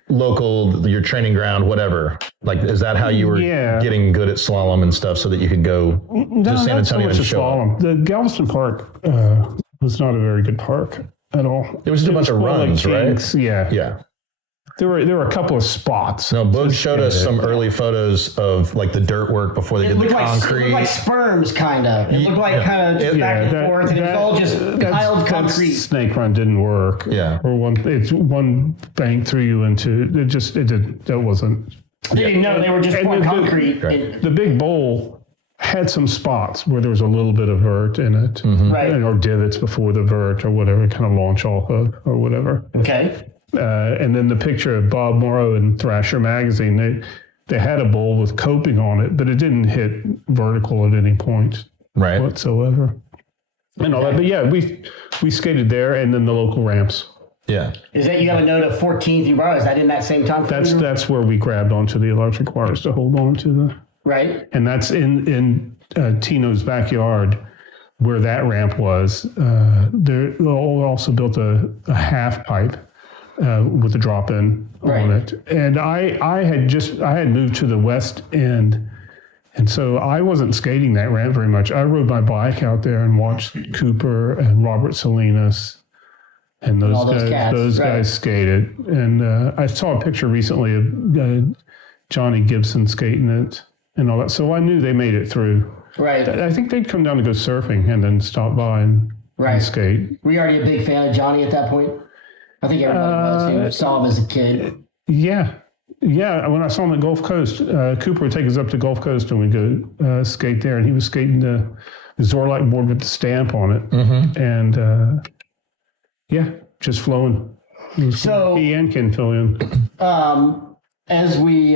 local, your training ground, whatever. Like, is that how you were getting good at slalom and stuff so that you could go to San Antonio and show up? The Galveston Park was not a very good park at all. It was just a bunch of runs, right? Yeah. Yeah. There were a couple of spots. No, Boog showed us some early photos of like the dirt work before they did the concrete. It looked like sperms, kind of. It looked like kind of just back and forth, and it was all just piled concrete. Snake run didn't work. Yeah. Or one bank threw you into that wasn't. They didn't know they were just pouring concrete. The big bowl had some spots where there was a little bit of vert in it, Right. or divots before the vert or whatever, kind of launch off of or whatever. Okay. And then the picture of Bob Morrow in Thrasher magazine, they had a bowl with coping on it, but it didn't hit vertical at any point whatsoever. And all that, but yeah, we skated there, and then the local ramps. Yeah. Is that you have a note of 14th you borrowed? Is that in that same time frame? That's where we grabbed onto the electric wires to hold on to the. Right. And that's in Tino's backyard where that ramp was. They also built a half pipe with a drop in on it. And I had moved to the west end. And so I wasn't skating that ramp very much. I rode my bike out there and watched Cooper and Robert Salinas and those guys skated. And I saw a picture recently of Johnny Gibson skating it and all that. So I knew they made it through. Right. I think they'd come down to go surfing and then stop by and skate. Were you already a big fan of Johnny at that point? I think everybody was. You saw him as a kid. Yeah. Yeah, when I saw him at Gulf Coast, Cooper would take us up to Gulf Coast and we'd go skate there. And he was skating the Zorlak board with the stamp on it. And just flowing. So he and Ken fill in. As we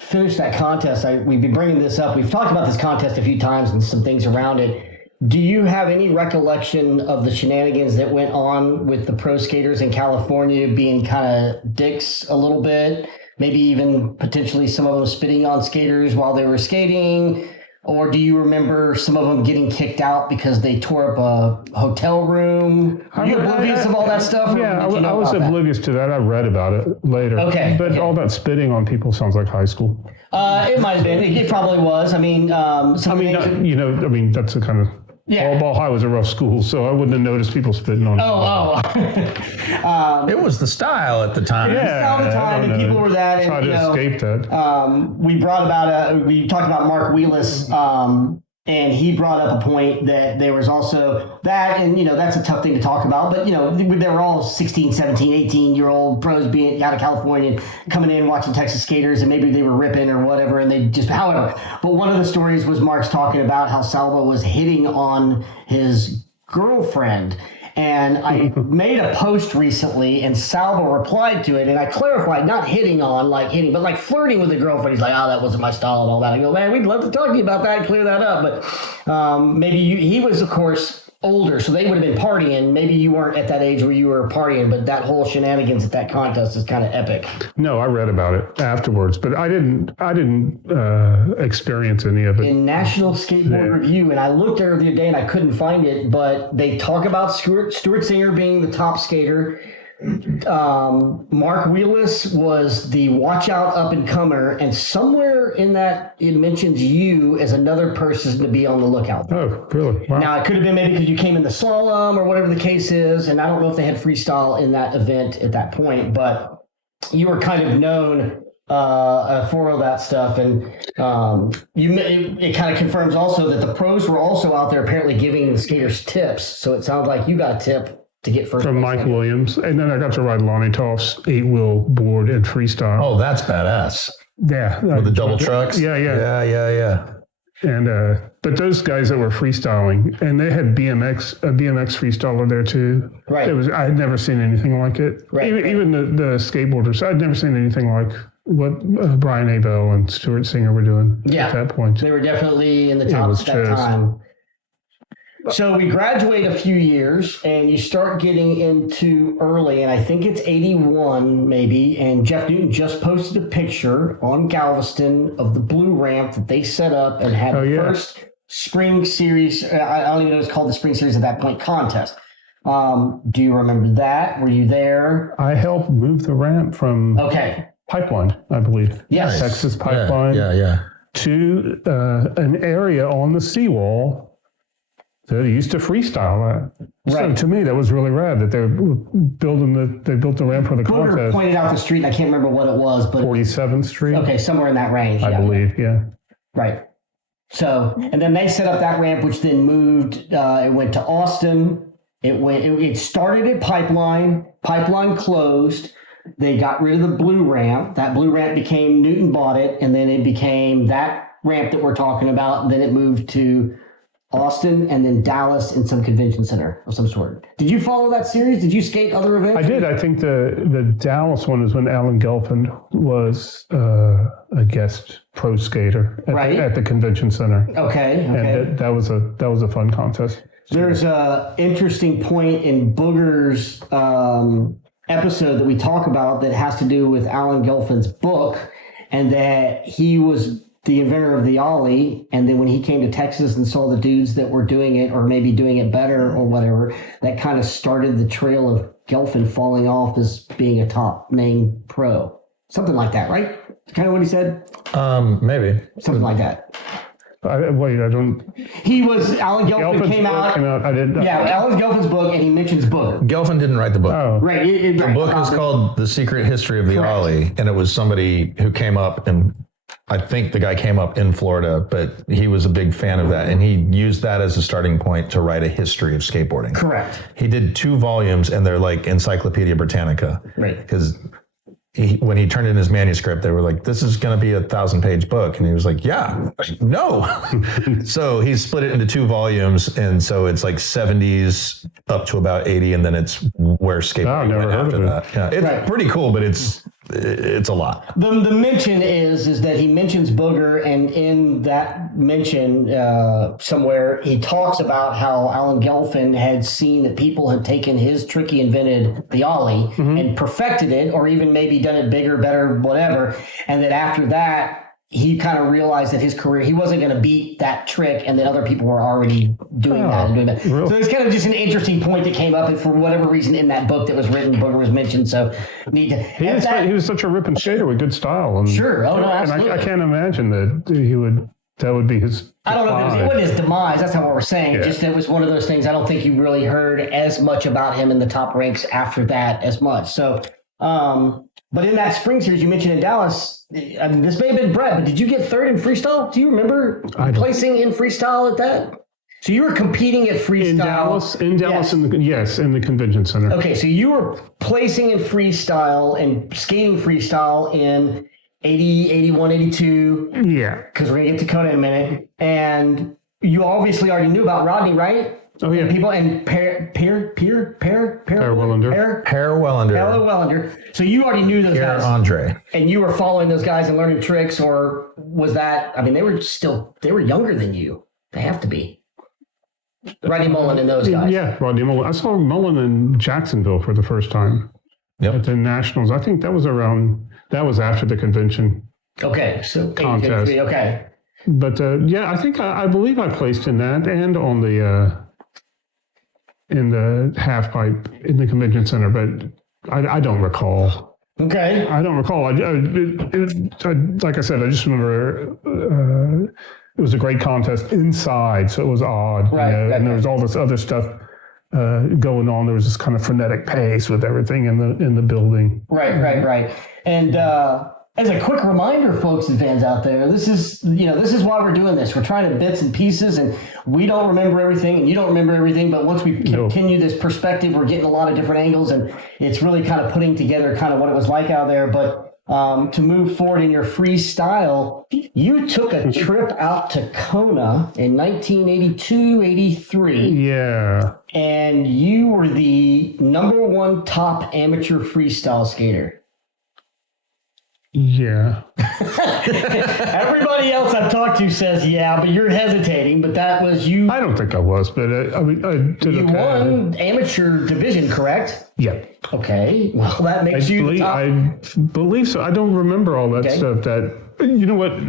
finish that contest, we've been bringing this up. We've talked about this contest a few times and some things around it. Do you have any recollection of the shenanigans that went on with the pro skaters in California being kind of dicks a little bit? Maybe even potentially some of them spitting on skaters while they were skating? Or do you remember some of them getting kicked out because they tore up a hotel room? Are you oblivious of all that stuff? Yeah, I was oblivious to that. I read about it later. Okay. But all that spitting on people sounds like high school. It might have been. It probably was. I mean, that's a kind of... Yeah. Ball High was a rough school, so I wouldn't have noticed people spitting on It was the style at the time. Yeah, all the time, and people were that. Try to escape that. We talked about Mark Wheelis, and he brought up a point that there was also that, and that's a tough thing to talk about, but they were all 16, 17, 18-year-old pros being out of California, coming in watching Texas skaters, and maybe they were ripping or whatever, and they just however. But one of the stories was Mark's talking about how Salvo was hitting on his girlfriend. And I made a post recently, and Salvo replied to it, and I clarified, not hitting on, like hitting, but like flirting with a girlfriend. He's like, oh, that wasn't my style and all that. I go, man, we'd love to talk to you about that and clear that up. But he was, of course, older, so they would have been partying. Maybe you weren't at that age where you were partying, but that whole shenanigans at that contest is kind of epic. No, I read about it afterwards, but I didn't experience any of it. In National Skateboard Review, and I looked there the other day and I couldn't find it, but they talk about Stuart Singer being the top skater. Mark Wheelis was the watch out up and comer, and somewhere in that it mentions you as another person to be on the lookout. Oh, really? Wow. Now it could have been maybe because you came in the slalom or whatever the case is, and I don't know if they had freestyle in that event at that point, but you were kind of known for all that stuff, and it kind of confirms also that the pros were also out there apparently giving the skaters tips. So it sounds like you got a tip to get first from Mike Williams, and then I got to ride Lonnie Toff's 8-wheel board and freestyle. Oh, that's badass. Yeah, with the double trucks. Yeah. And but those guys that were freestyling, and they had a BMX freestyler there too. Right. I had never seen anything like it. Right. Even the skateboarders, I'd never seen anything like what Brian Abel and Stuart Singer were doing at that point. They were definitely in the top at that time. So we graduate a few years, and you start getting into early, and I think it's 81 maybe, and Jeff Newton just posted a picture on Galveston of the blue ramp that they set up and had the first spring series, I don't even know it's called the spring series at that point, contest. Do you remember that? Were you there? I helped move the ramp from Pipeline, I believe. Yes. Texas Pipeline. Yeah. To an area on the seawall that used to freestyle that. Right. So to me, that was really rad that they built the ramp for the Booger contest. pointed out the street, and I can't remember what it was, but 47th Street. Okay, somewhere in that range. I believe, yeah. Right. So, and then they set up that ramp, which then moved. It went to Austin. It started at Pipeline. Pipeline closed. They got rid of the blue ramp. That blue ramp became Newton bought it, and then it became that ramp that we're talking about. And then it moved to Austin, and then Dallas in some convention center of some sort. Did you follow that series? Did you skate other events? I did. I think the Dallas one was when Alan Gelfand was a guest pro skater at the convention center. Okay. And that was a fun contest. There's a interesting point in Booger's episode that we talk about that has to do with Alan Gelfand's book, and that he was the inventor of the ollie, and then when he came to Texas and saw the dudes that were doing it or maybe doing it better or whatever, that kind of started the trail of Gelfand falling off as being a top name pro. Something like that, right? Kind of what he said? Maybe. Something like that. He was, Alan Gelfand came out. Alan Gelfand's book, and he mentions Booger. Gelfand didn't write the book. Oh. Right. The book is called The Secret History of the Ollie, and it was somebody who came up, and I think the guy came up in Florida, but he was a big fan of that, and he used that as a starting point to write a history of skateboarding. Correct. He did 2 volumes, and they're like Encyclopedia Britannica. Right. Because when he turned in his manuscript, they were like, this is going to be a 1,000-page book. And he was like, yeah, no. So he split it into 2 volumes. And so it's like 70s up to about 80. And then it's where skateboarding went after that. Yeah, it's pretty cool, but it's it's a lot. The mention is that he mentions Booger, and in that mention somewhere he talks about how Alan Gelfand had seen that people had taken his trick he invented, the ollie, and perfected it, or even maybe done it bigger, better, whatever, and that after that he kind of realized that his career, he wasn't going to beat that trick, and that other people were already doing that and doing that. Really? So it's kind of just an interesting point that came up, and for whatever reason in that book that was written, Booger was mentioned. So need to. He was such a ripping skater with good style. And, sure. Oh no, absolutely. And I can't imagine that that would be his. I don't know if it wasn't his demise. That's not what we're saying. Yeah. Just it was one of those things. I don't think you really heard as much about him in the top ranks after that as much. So, but in that spring series you mentioned in Dallas, I mean, this may have been Brett, but did you get third in freestyle? Do you remember placing in freestyle at that? So you were competing at freestyle in Dallas, yes. in the convention center. Okay, so you were placing in freestyle and skating freestyle in 80, 81, 82. Yeah, because we're gonna get to Kona in a minute, and you obviously already knew about Rodney, right? Oh yeah, and people and Per Wellander. So you already knew those guys. Andre. And you were following those guys and learning tricks, or was that? I mean, they were younger than you. They have to be. Rodney Mullen and those guys. Yeah, Rodney Mullen. I saw Mullen in Jacksonville for the first time at the Nationals. I think that was after the convention. Okay, so contest. Okay. But I believe I placed in that and on the in the half pipe in the convention center, but I don't recall. Okay. I don't recall. Like I said, I just remember it was a great contest inside, so it was odd. Right. And there was all this other stuff going on. There was this kind of frenetic pace with everything in the building. Right. And as a quick reminder, folks and fans out there, this is why we're doing this. We're trying to bits and pieces, and we don't remember everything, and you don't remember everything. But once we continue this perspective, we're getting a lot of different angles, and it's really kind of putting together kind of what it was like out there. But to move forward in your freestyle, you took a trip out to Kona in 1982, 83. Yeah. And you were the #1 top amateur freestyle skater. Yeah. Everybody else I've talked to says but you're hesitating. But that was you. I don't think I was, but I did you okay. won amateur division, correct? Yeah. Okay. Well, that makes you the top. I believe so. I don't remember all that stuff. That you know what?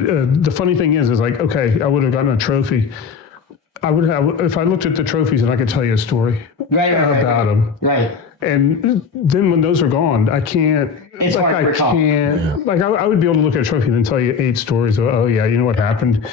The funny thing is like, okay, I would have gotten a trophy. I would have if I looked at the trophies and I could tell you a story about them. Right. And then when those are gone, I can't. It's hard to recall. I would be able to look at a trophy and then tell you 8 stories. You know what happened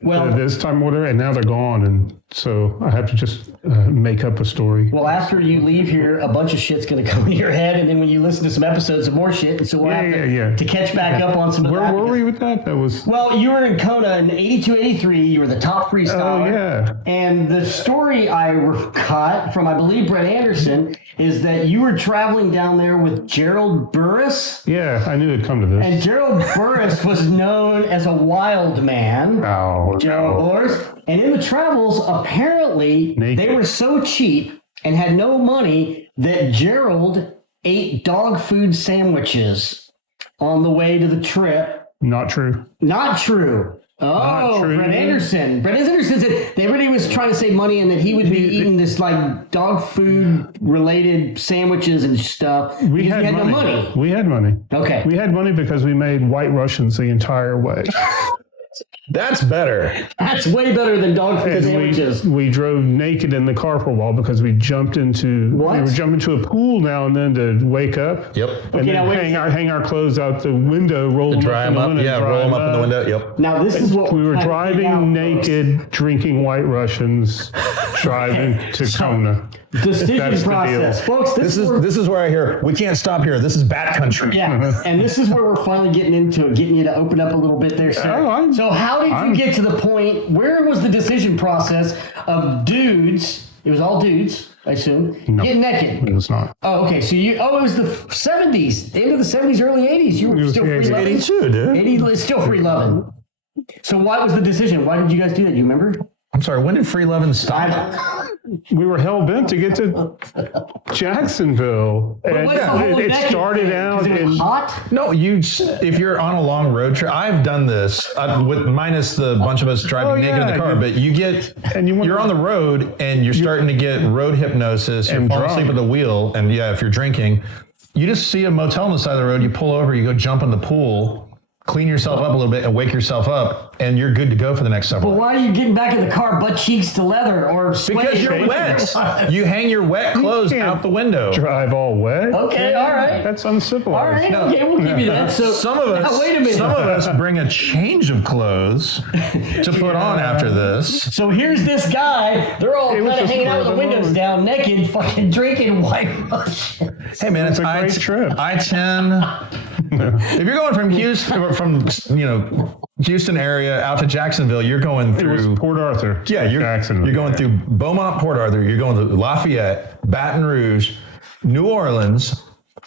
this time or whatever, and now they're gone, and so I have to just make up a story. Well, after you leave here, a bunch of shit's going to come into your head, and then when you listen to some episodes of more shit, and so we'll have to catch back up on some of that. Where were we with that? That was... Well, you were in Kona in 82, 83. You were the top freestyler. Oh, yeah. And the story I caught from, I believe, Brett Anderson, is that you were traveling down there with Gerald Burris. Yeah, I knew it'd come to this. And Gerald Burris was known as a wild man. Oh, Gerald Burris. And in the travels, apparently, they were so cheap and had no money that Gerald ate dog food sandwiches on the way to the trip. Not true. Not true. Oh, Brett Anderson. Brett Anderson said that everybody was trying to save money and that he would be eating this like dog food related sandwiches and stuff. We had no money. We had money. Okay. We had money because we made White Russians the entire way. That's better. That's way better than dog food sandwiches. We drove naked in the car for a while because we jumped into we were jumping into a pool now and then to wake up. Yep. And then hang our clothes out the window, roll them dry them up. Roll them up in the window. Yep. Now this is what we were driving naked, drinking White Russians, driving to Kona. Decision process, folks. This is where I hear we can't stop here. This is bat country. Yeah, and this is where we're finally getting into it, getting you to open up a little bit there, sir. So how did you get to the point? Where was the decision process of dudes? It was all dudes, I assume. No, get naked. It was not. Oh, okay. So it was the 70s, the end of the 70s, early 80s. You were still free loving. 82, dude. 80, it's still free loving. So what was the decision? Why did you guys do that? Do you remember? I'm sorry. When did free loving stop? we were hell bent to get to Jacksonville, and what's the whole it naked started thing? out 'Cause it was in. hot. No, if you're on a long road trip, I've done this with minus the bunch of us driving naked in the car. But you're on the road and you're starting to get road hypnosis. You're falling asleep at the wheel, and if you're drinking, you just see a motel on the side of the road. You pull over, you go jump in the pool, clean yourself up a little bit, and wake yourself up, and you're good to go for the next several. But why are you getting back in the car butt cheeks to leather or sweating? Because you're wet. You hang your wet clothes out the window. Drive all wet. Okay, all right. That's uncivilized. All right, okay, we'll give you that. So Some of us, now, wait a minute. some of us bring a change of clothes to put on after this. So here's this guy. They're all kind of just hanging out for with the the windows moment. down, naked, fucking drinking white Russian. Hey man, it's a great trip. I-10. If you're going from Houston area out to Jacksonville, you're going It was through Port Arthur. Jacksonville. You're going through Beaumont, Port Arthur. You're going to Lafayette, Baton Rouge, New Orleans,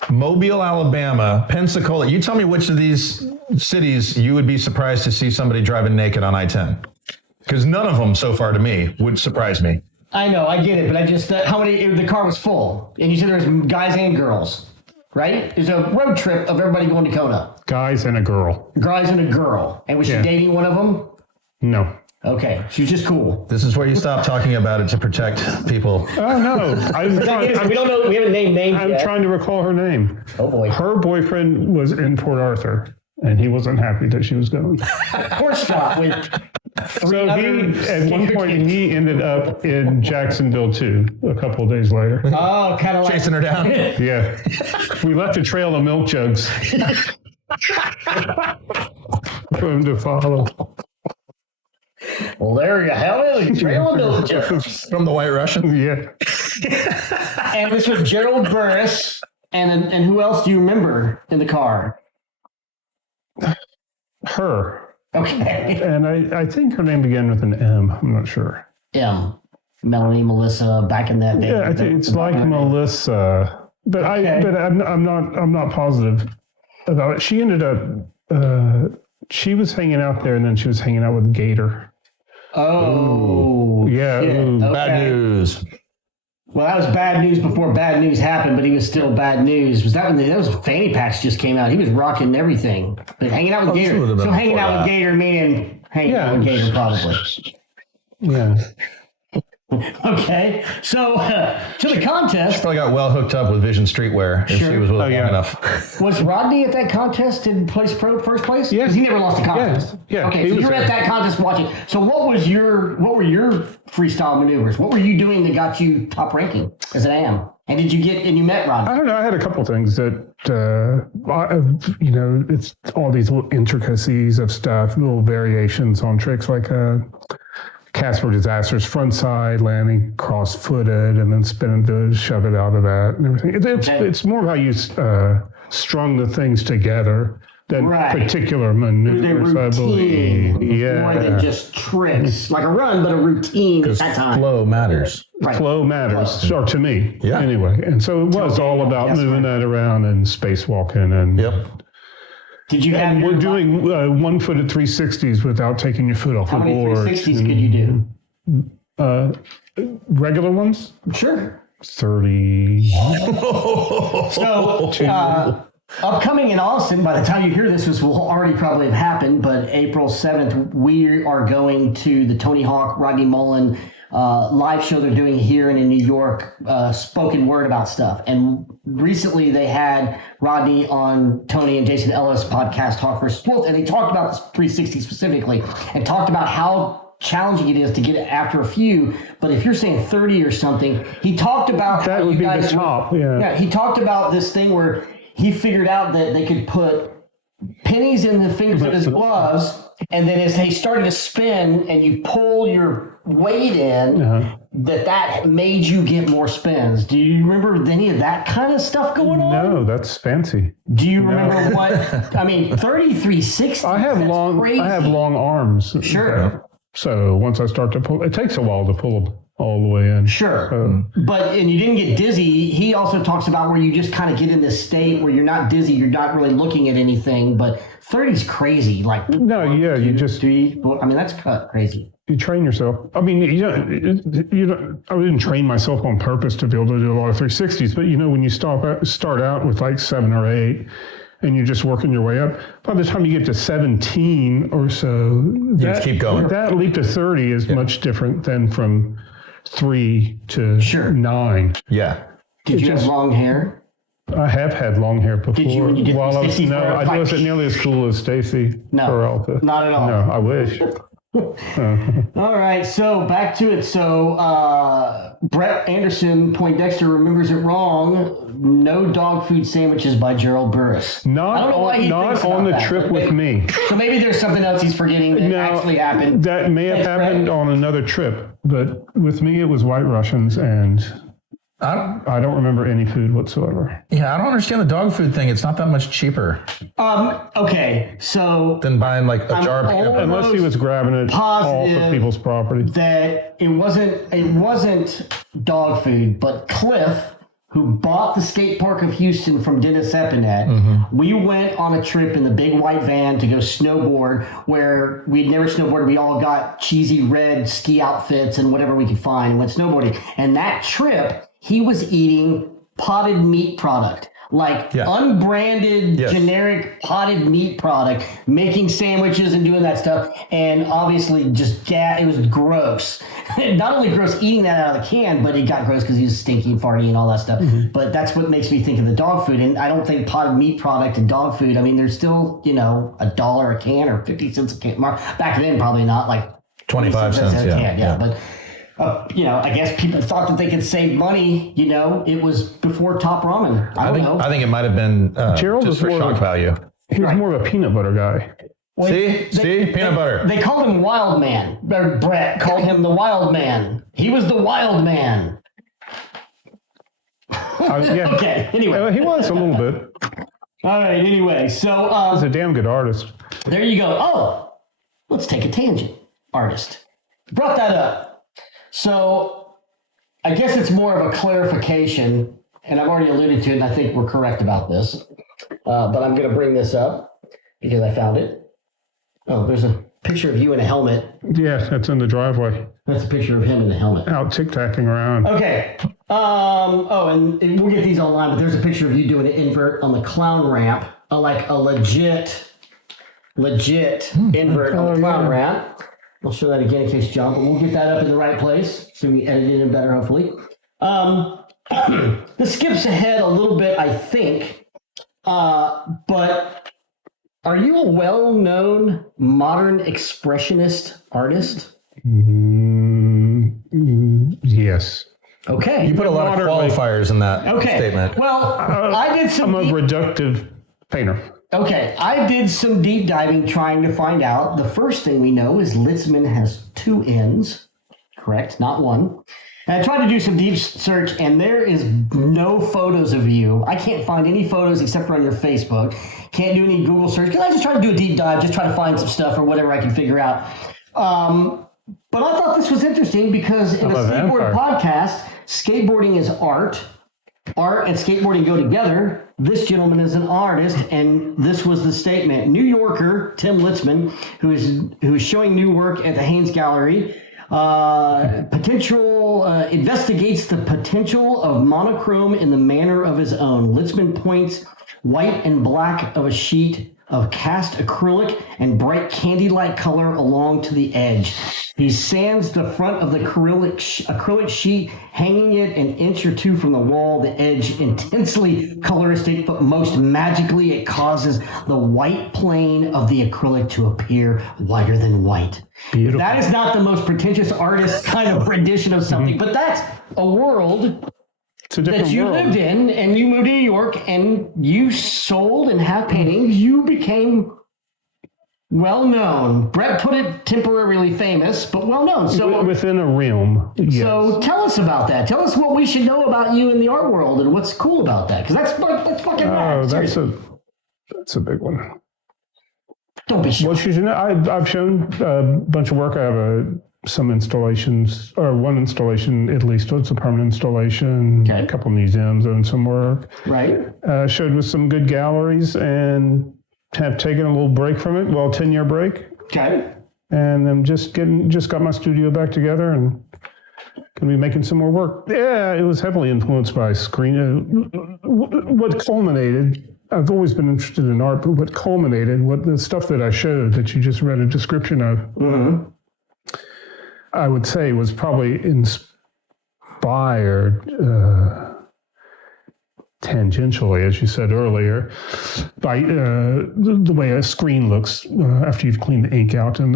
Mobile, Alabama, Pensacola. You tell me which of these cities you would be surprised to see somebody driving naked on I-10. Because none of them so far to me would surprise me. I know, I get it, but I just, the car was full. And you said there was guys and girls, right? There's a road trip of everybody going to Kona. Guys and a girl. Guys and a girl. And was she dating one of them? No. Okay, she was just cool. This is where you stop talking about it to protect people. Oh no. We don't know, we haven't named names I'm yet. trying to recall her name. Oh boy. Her boyfriend was in Port Arthur, and he wasn't happy that she was going. Horse shop with So at one point, he ended up in Jacksonville too. A couple of days later. Oh, kind of like Chasing her down. Yeah, we left a trail of milk jugs for him to follow. Well, there you have it. The trail of milk jugs. From the White Russian. Yeah, And this was Gerald Burris. And who else do you remember in the car? her. Okay. And I think her name began with an M. I'm not sure. Melanie, Melissa, back in that day. Yeah, I think it's like Melissa, but I'm not positive about it. She ended up. She was hanging out there, and then she was hanging out with Gator. Oh. Yeah. Shit. Ooh. Okay. Bad news. Well, that was bad news before bad news happened, but he was still bad news. Was that when those fanny packs just came out? He was rocking everything. But hanging out with Gator. So hanging out with Gator meaning hanging out with Gator probably. Yeah. Okay. So to the contest. Probably got well hooked up with Vision Streetwear if she was with it long enough. Was Rodney at that contest in first place? Yeah. Because he never lost a contest. Yeah. Okay, so you were at that contest watching. So what were your freestyle maneuvers? What were you doing that got you top ranking as an AM? And you met Rodney? I don't know. I had a couple things that, it's all these little intricacies of stuff, little variations on tricks like Casper Disaster's front side landing cross-footed and then spinning to shove it out of that and everything. It's more how you strung the things together than particular maneuvers, I believe. Yeah. More than just tricks. Like a run, but a routine at that time. Flow matters. Right. Flow matters, or to me, anyway. And so it was all about moving that around and spacewalking. And Did you have? We're doing 1-footed 360s without taking your foot off the board. How many 360s could you do? Regular ones? Sure. 30. So, upcoming in Austin, by the time you hear this will already probably have happened, but April 7th, we are going to the Tony Hawk, Rodney Mullen live show they're doing here and in New York, spoken word about stuff. And recently they had Rodney on Tony and Jason Ellis podcast, Hawk vs. Wolf, and they talked about this 360 specifically and talked about how challenging it is to get after a few. But if you're saying 30 or something, he talked about that would be the top. He talked about this thing where he figured out that they could put pennies in the fingers of his gloves, and then as they started to spin and you pull your weight in, that made you get more spins. Do you remember any of that kind of stuff going on? No, that's fancy. Do you remember what? I mean, 3360. I have long arms. Sure. So once I start to pull, it takes a while to pull all the way in. Sure. And you didn't get dizzy. He also talks about where you just kind of get in this state where you're not dizzy, you're not really looking at anything, but 30's crazy. Like, no, yeah, you just, three, I mean, that's crazy. You train yourself. I mean, you don't. I didn't train myself on purpose to be able to do a lot of 360s. But when you start out with like 7 or 8, and you're just working your way up, by the time you get to 17 or so, you just keep going. That leap to 30 is much different than from 3 to 9. Yeah. Did you have long hair? I have had long hair before. Did you when you did While I was, Stacy no, I Peralta? wasn't nearly as cool as Stacy Peralta. Not at all. No, I wish. All right, so back to it. So Brett Anderson, Poindexter, remembers it wrong. No dog food sandwiches by Gerald Burris. Not on the trip with me. So maybe there's something else he's forgetting that actually happened. That may have happened on another trip, but with me it was White Russians, and I don't remember any food whatsoever. Yeah, I don't understand the dog food thing. It's not that much cheaper. Okay, so than buying like a jar of peanut butter. Unless he was grabbing it off of people's property. That it wasn't dog food, but Cliff, who bought the skate park of Houston from Dennis Epinette, we went on a trip in the big white van to go snowboard where we'd never snowboarded. We all got cheesy red ski outfits and whatever we could find and went snowboarding. And that trip, he was eating potted meat product. Like unbranded, generic potted meat product, making sandwiches and doing that stuff. And obviously just it was gross. Not only gross eating that out of the can, but it got gross because he was stinky and farty and all that stuff. But that's what makes me think of the dog food. And I don't think potted meat product and dog food, I mean, there's still, $1 a can or 50 cents a can. Back then, probably not, like 25 cents, a can. Yeah. But I guess people thought that they could save money. It was before Top Ramen. I don't know. I think it might have been Gerald just for shock value. He was more of a peanut butter guy. Well, peanut butter. They called him Wild Man. Brett called him the Wild Man. He was the Wild Man. Okay. Anyway, he was a little bit. All right. Anyway, so he's a damn good artist. There you go. Oh, let's take a tangent. Artist brought that up. So I guess it's more of a clarification, and I've already alluded to it, and I think we're correct about this. But I'm going to bring this up because I found it. Oh, there's a picture of you in a helmet. Yeah, that's in the driveway. That's a picture of him in the helmet. Out tic-tacking around. Okay. And we'll get these online, but there's a picture of you doing an invert on the clown ramp, like a legit invert on the clown ramp. I'll show that again in case John, but we'll get that up in the right place so we edit it in better, hopefully. This skips ahead a little bit, I think, but are you a well-known modern expressionist artist? Yes. Okay. You put a lot of qualifiers in that statement. Well, I did some. I'm a reductive painter. Okay, I did some deep diving trying to find out. The first thing we know is Litzmann has 2 ends, correct? Not 1. And I tried to do some deep search, and there is no photos of you. I can't find any photos except for on your Facebook. Can't do any Google search because I just tried to do a deep dive, just try to find some stuff or whatever I can figure out. But I thought this was interesting because in the skateboard podcast, skateboarding is art. Art and skateboarding go together. This gentleman is an artist, and this was the statement. New Yorker Tim Litzmann, who is showing new work at the Haynes Gallery, investigates the potential of monochrome in the manner of his own. Litzmann points white and black of a sheet of cast acrylic and bright candy-like color along to the edge. He sands the front of the acrylic sheet, hanging it an inch or 2 from the wall, the edge intensely coloristic, but most magically it causes the white plane of the acrylic to appear whiter than white. Beautiful. That is not the most pretentious artist kind of rendition of something, but that's a world that you lived in, and you moved to New York, and you sold and have paintings. You became well-known. Brett put it temporarily famous, but well-known. So within a realm. Yes. So tell us about that. Tell us what we should know about you in the art world and what's cool about that, because that's fucking rad. That's a big one. Don't be shy. Well, you know, I've shown a bunch of work. I have some installations, or one installation at least. It's a permanent installation. Okay. A couple museums and some work. Right. Showed with some good galleries and have taken a little break from it. Well, 10-year break. Okay. and I'm just got my studio back together and gonna be making some more work. Yeah, it was heavily influenced by screen. What culminated, I've always been interested in art, but what culminated, what the stuff that I showed that you just read a description of, I would say was probably inspired tangentially, as you said earlier, by the way a screen looks after you've cleaned the ink out and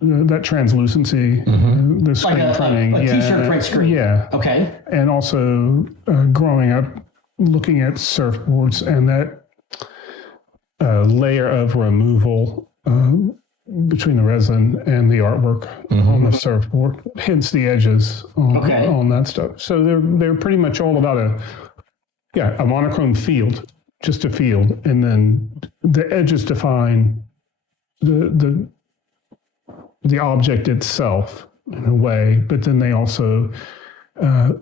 that translucency, the screen like printing. a t-shirt print screen. Yeah. Okay. And also growing up, looking at surfboards and that layer of removal between the resin and the artwork on the surfboard, hence the edges on that stuff. So they're pretty much all about a monochrome field, just a field, and then the edges define the object itself in a way, but then they also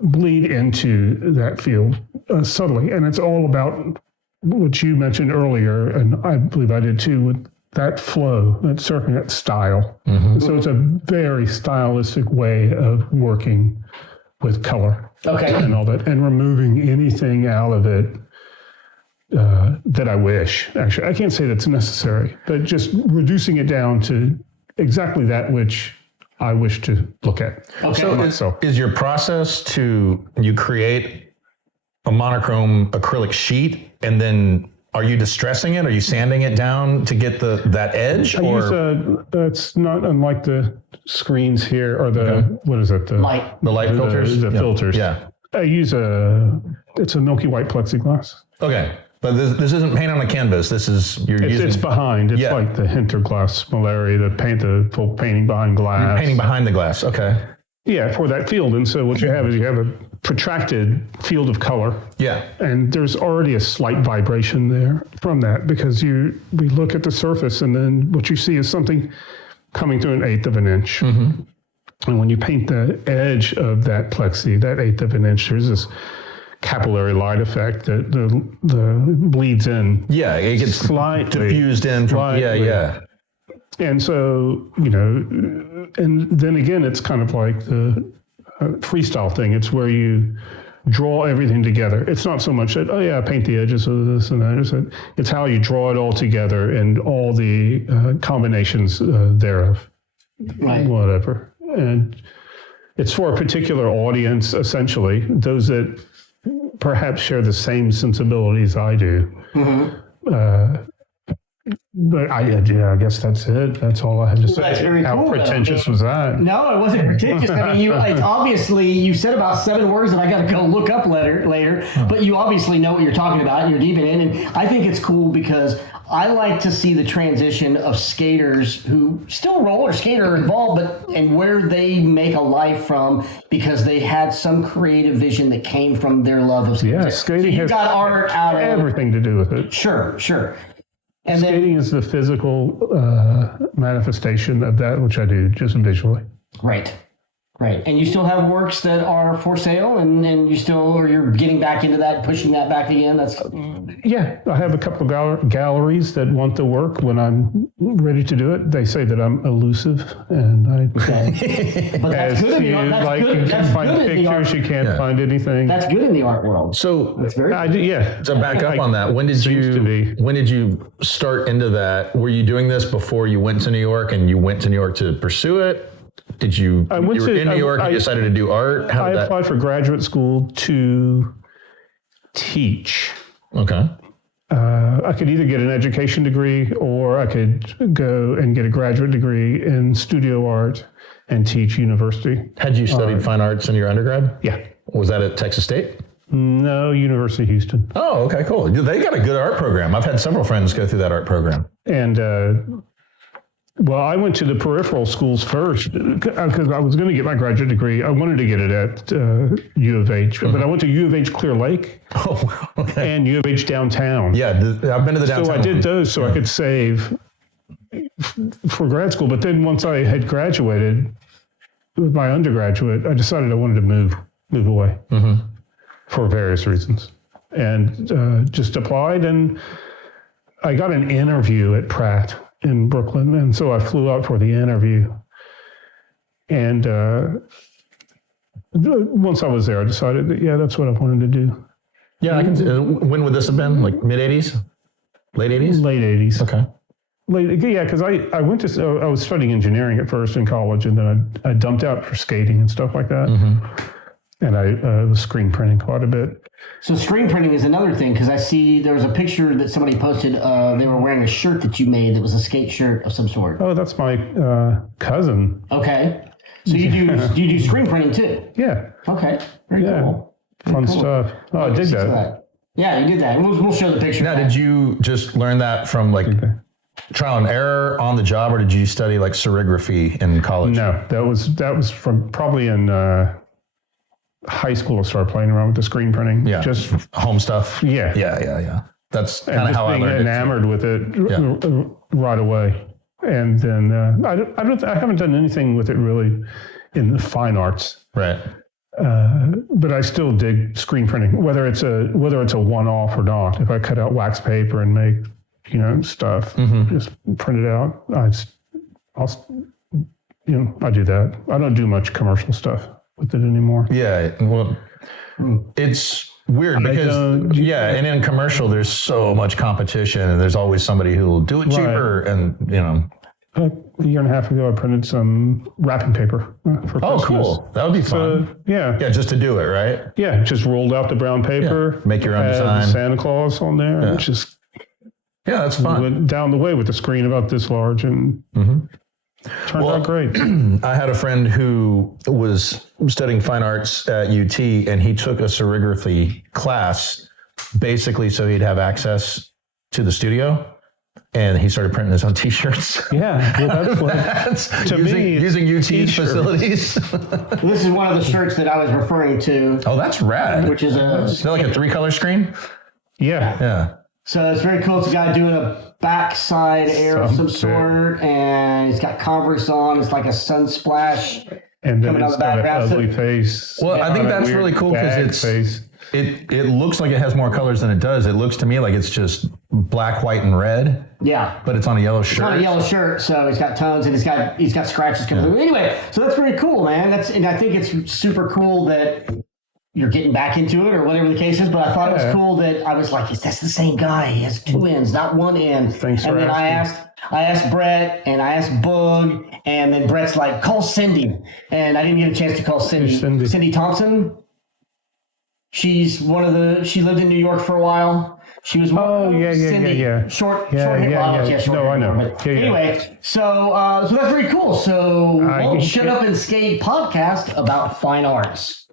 bleed into that field subtly. And it's all about what you mentioned earlier, and I believe I did too, with that flow, that surfing, that style. So it's a very stylistic way of working with color and all that, and removing anything out of it that I wish. Actually, I can't say that's necessary, but just reducing it down to exactly that which I wish to look at. So is your process you create a monochrome acrylic sheet, and then are you distressing it? Are you sanding it down to get that edge? It's not unlike the screens here, or what is it? The light filters? The filters. Yeah. I use it's a milky white plexiglass. Okay. But this isn't paint on a canvas. It's behind. It's like the Hinterglass malaria, the full painting behind glass. You're painting behind the glass. Okay. Yeah, for that field. And so what you have is you have a protracted field of color. Yeah. And there's already a slight vibration there from that, because we look at the surface and then what you see is something coming to 1/8 of an inch. And when you paint the edge of that plexi, that 1/8 of an inch, there's this capillary light effect that the bleeds in. Yeah, it gets slightly diffused in from And so, and then again, it's kind of like the freestyle thing. It's where you draw everything together. It's not so much that, paint the edges of this and that. It's how you draw it all together and all the combinations thereof. Right. Whatever. And it's for a particular audience, essentially, those that perhaps share the same sensibilities I do. But I guess that's it. That's all I have to say. That's very How cool, pretentious was that? No, it wasn't pretentious. I mean, it's obviously, you said about 7 words that I got to go look up later, but you obviously know what you're talking about, and you're deep in it. And I think it's cool because I like to see the transition of skaters who still roller skate or involved, and where they make a life from because they had some creative vision that came from their love of skating. Yeah, skating has got art out of everything to do with it. Sure. And skating is the physical manifestation of that which I do, just visually. Right. And you still have works that are for sale, and you're getting back into that, pushing that back again. That's I have a couple of galleries that want the work when I'm ready to do it. They say that I'm elusive, and but that's good. You can find pictures, you can't find anything. That's good in the art world. So that's very good. To back up on that, when did you start into that? Were you doing this before you went to New York, and you went to New York to pursue it? Did you? You were in New York and decided to do art. I applied for graduate school to teach. Okay. I could either get an education degree, or I could go and get a graduate degree in studio art and teach university. Had you studied fine arts in your undergrad? Yeah. Was that at Texas State? No, University of Houston. Oh, okay, cool. They got a good art program. I've had several friends go through that art program. And I went to the peripheral schools first because I was going to get my graduate degree. I wanted to get it at U of H, but I went to U of H Clear Lake and U of H downtown. Yeah, I've been to the downtown. So I did those so I could save for grad school. But then once I had graduated with my undergraduate, I decided I wanted to move away for various reasons, and just applied. And I got an interview at Pratt in Brooklyn. And so I flew out for the interview. And once I was there, I decided that, that's what I wanted to do. Yeah, I can. When would this have been? Like mid 80s? Late 80s? Late 80s. Okay. Because I went to, I was studying engineering at first in college, and then I dumped out for skating and stuff like that. And I was screen printing quite a bit. So screen printing is another thing, because I see there was a picture that somebody posted. They were wearing a shirt that you made that was a skate shirt of some sort. Oh, that's my cousin. Okay. So you do screen printing too? Yeah. Okay. Very cool. Fun stuff. Oh, I did that. Yeah, you did that. We'll show the picture. Now, did you just learn that from like trial and error on the job, or did you study like serigraphy in college? No, that was from probably in high school. I started playing around with the screen printing. Yeah. Just home stuff. Yeah. Yeah. That's kind of how I learned enamored with it right away. And then I haven't done anything with it really in the fine arts. Right. But I still dig screen printing, whether it's a one-off or not. If I cut out wax paper and make stuff, just print it out. I do that. I don't do much commercial stuff with it anymore. Yeah. Well, it's weird because and in commercial there's so much competition, and there's always somebody who will do it cheaper, and A year and a half ago, I printed some wrapping paper for Christmas. Oh, cool. That would be fun. Yeah, just to do it, right? Yeah, just rolled out the brown paper. Make your own design. Santa Claus on there. Yeah. And just that's fun. Went down the way with the screen about this large, and turned out great. I had a friend who was studying fine arts at UT, and he took a serigraphy class basically so he'd have access to the studio. And he started printing his own T-shirts. Yeah, that's using UT's facilities. This is one of the shirts that I was referring to. Oh, that's rad. Which is is that like a 3-color screen? Yeah. So it's very cool. It's a guy doing a backside air of some sort, and he's got Converse on. It's like a sun splash. And then it's got an ugly face. Well, I think that's really cool because it looks like it has more colors than it does. It looks to me like it's just black, white, and red. Yeah. But it's on a yellow shirt. It's on a yellow shirt, so he's got tones, and he's got scratches coming through. Anyway, so that's very cool, man. And I think it's super cool that you're getting back into it, or whatever the case is. But I thought it was cool that I was like, that's the same guy. He has 2 ends, not 1 end. Thanks for asking. I asked Brett, and I asked Boog, and then Brett's like, call Cindy. And I didn't get a chance to call Cindy. Cindy Thompson. She's she lived in New York for a while. She was Cindy. Short hair. No, I know. Anyway, so that's very cool. So we'll Shut Up and Skate podcast about fine arts.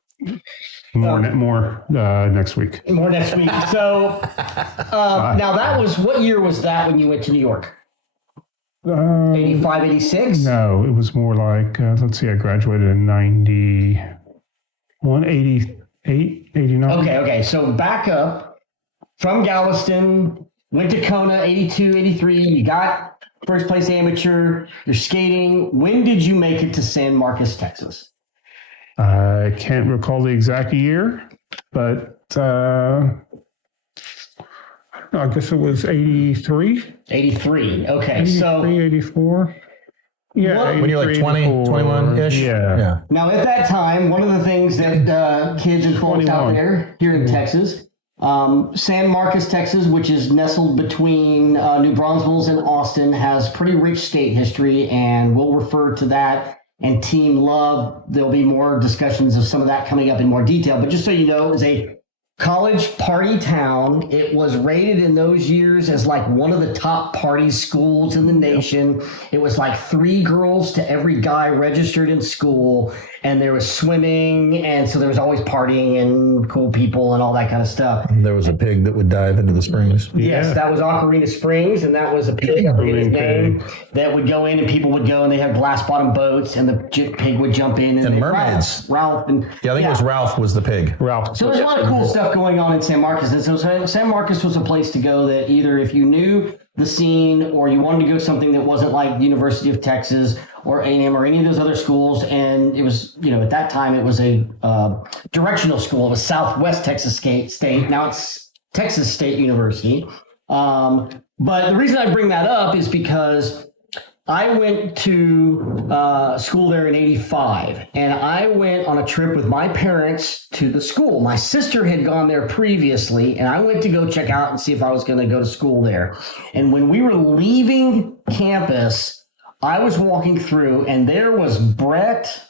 More next week. More next week. So now that was, what year was that when you went to New York? 85, 86? No, it was more like, let's see, I graduated in 91, 88, 89. Okay. So back up from Galveston, went to Kona, 82, 83. You got first place amateur. You're skating. When did you make it to San Marcos, Texas? I can't recall the exact year, but I guess it was 83. 83. Okay. 83, 84. Yeah. When you're like 20, 21-ish? Yeah. Now, at that time, one of the things that kids and folks out there here in Texas, San Marcos, Texas, which is nestled between New Braunfels and Austin, has pretty rich skate history, and we'll refer to that and Team Love. There'll be more discussions of some of that coming up in more detail. But just so you know, it's a college party town. It was rated in those years as like one of the top party schools in the nation. It was like 3 girls to every guy registered in school, and there was swimming, and so there was always partying and cool people and all that kind of stuff. And there was a pig that would dive into the springs. Yes, that was Ocarina Springs, and that was a pig, I forget his name, that would go in, and people would go, and they had glass bottom boats, and the pig would jump in, and mermaids. Ralph I think it was Ralph was the pig. Ralph. So there's a lot of cool stuff going on in San Marcos. And so San Marcos was a place to go that either if you knew the scene or you wanted to go something that wasn't like the University of Texas or A&M or any of those other schools. And it was, at that time it was a directional school. It was Southwest Texas State. Now it's Texas State University. But the reason I bring that up is because I went to school there in 85, and I went on a trip with my parents to the school. My sister had gone there previously, and I went to go check out and see if I was going to go to school there. And when we were leaving campus, I was walking through, and there was Brett,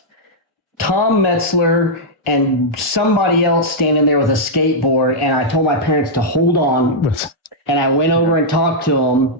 Tom Metzler, and somebody else standing there with a skateboard, and I told my parents to hold on, and I went over and talked to them.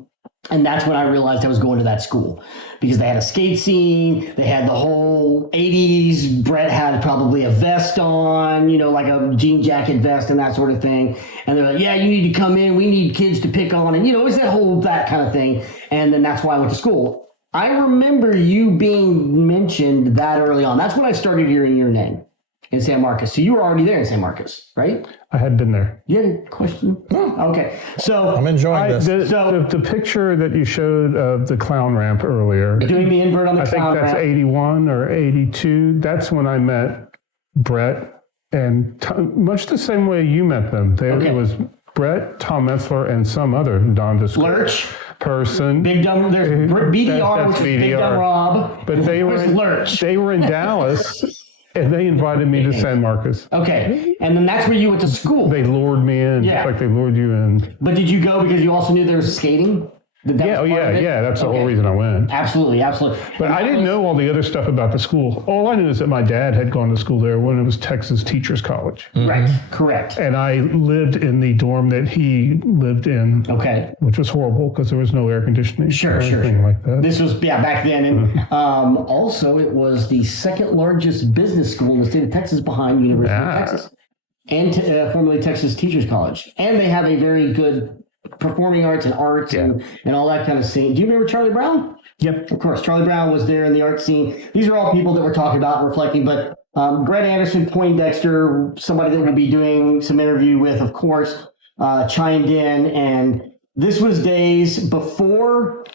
And that's when I realized I was going to that school, because they had a skate scene. They had the whole 80s. Brett had probably a vest on, like a jean jacket vest and that sort of thing. And they're like, yeah, you need to come in. We need kids to pick on. And, it was that kind of thing. And then that's why I went to school. I remember you being mentioned that early on. That's when I started hearing your name in San Marcos. So you were already there in San Marcos, right? I had been there. You had a question? Oh, okay. So I'm enjoying this. The picture that you showed of the clown ramp earlier. Doing the invert on the clown ramp. I think that's 81 or 82. That's when I met Brett, and much the same way you met them. It was Brett, Tom Metzler, and some other nondescript Lurch person. Big Dumb. There's BDR, which is BDR. Big Dumb Rob. But they were Lurch. They were in Dallas. And they invited me to San Marcos. Okay. And then that's where you went to school. They lured me in, just like they lured you in. But did you go because you also knew there was skating? Yeah. That's the whole reason I went. Absolutely. But I didn't know all the other stuff about the school. All I knew is that my dad had gone to school there when it was Texas Teachers College. Mm-hmm. Right. Correct. And I lived in the dorm that he lived in. Okay. Which was horrible because there was no air conditioning. Sure. Like that. This was back then, and also it was the second largest business school in the state of Texas, behind University of Texas, and formerly Texas Teachers College. And they have a very good performing arts and all that kind of scene. Do you remember Charlie Brown? Yep. Of course, Charlie Brown was there in the art scene. These are all people that we're talking about and reflecting, but Brett Anderson, Poindexter, somebody that we'll be doing some interview with, of course, chimed in. And this was days before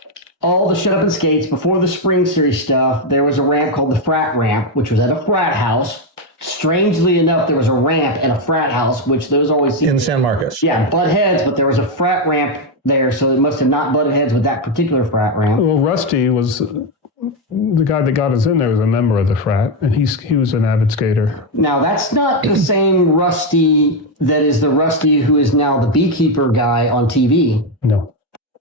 all the Shut Up and Skates, before the Spring Series stuff. There was a ramp called the Frat Ramp, which was at a frat house. Strangely enough, there was a ramp at a frat house, which those always seem in San Marcos. Yeah, butt heads, but there was a frat ramp there, so it must have not butted heads with that particular frat ramp. Well, Rusty was the guy that got us in there was a member of the frat, and he was an avid skater. Now, that's not the same Rusty that is the Rusty who is now the beekeeper guy on TV. No.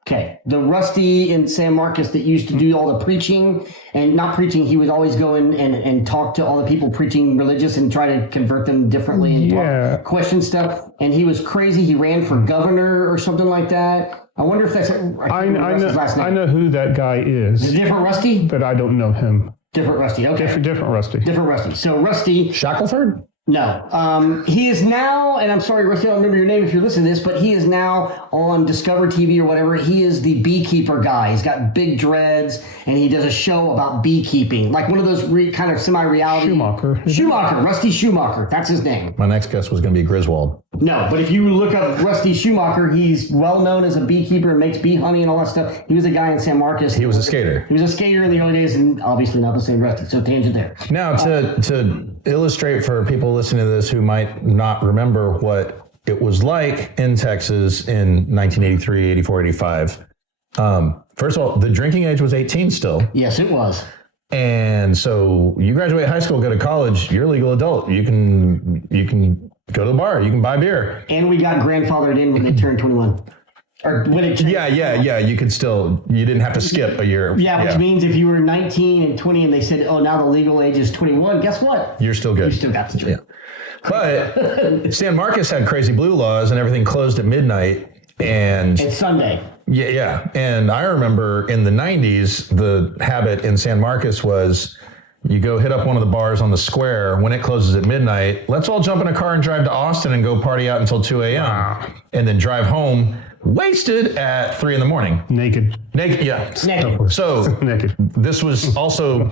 Okay. The Rusty in San Marcos that used to do all the preaching, and not preaching, he would always go in and talk to all the people preaching religious and try to convert them differently and question stuff. And he was crazy. He ran for governor or something like that. I wonder if that's I know who that guy is. Is it different Rusty? But I don't know him. Different Rusty. Okay. Different Rusty. Different Rusty. So Rusty Shackelford? No. He is now, and I'm sorry, Rusty, I don't remember your name if you're listening to this, but he is now on Discover TV or whatever. He is the beekeeper guy. He's got big dreads, and he does a show about beekeeping, like one of those kind of semi-reality. Schumacher. Rusty Schumacher. That's his name. My next guess was going to be Griswold. No, but if you look up Rusty Schumacher, he's well known as a beekeeper and makes bee honey and all that stuff. He was a guy in San Marcos. He was a skater. He was a skater in the early days, and obviously not the same Rusty. So tangent there. Now, to illustrate for people listening to this who might not remember what it was like in Texas in 1983, 84, 85. First of all, the drinking age was 18 still. Yes, it was. And so you graduate high school, go to college, you're a legal adult. You can go to the bar, you can buy beer. And we got grandfathered in when they turned 21. Or when it turned You didn't have to skip a year. Yeah, which means if you were 19 and 20 and they said, oh, now the legal age is 21, guess what? You're still good. You still got to drink. Yeah. But San Marcos had crazy blue laws and everything closed at midnight. And it's Sunday. Yeah. And I remember in the 90s, the habit in San Marcos was you go hit up one of the bars on the square. When it closes at midnight, let's all jump in a car and drive to Austin and go party out until 2 a.m. Wow. And then drive home wasted at 3 in the morning. Naked, yeah. Naked. So naked. This was also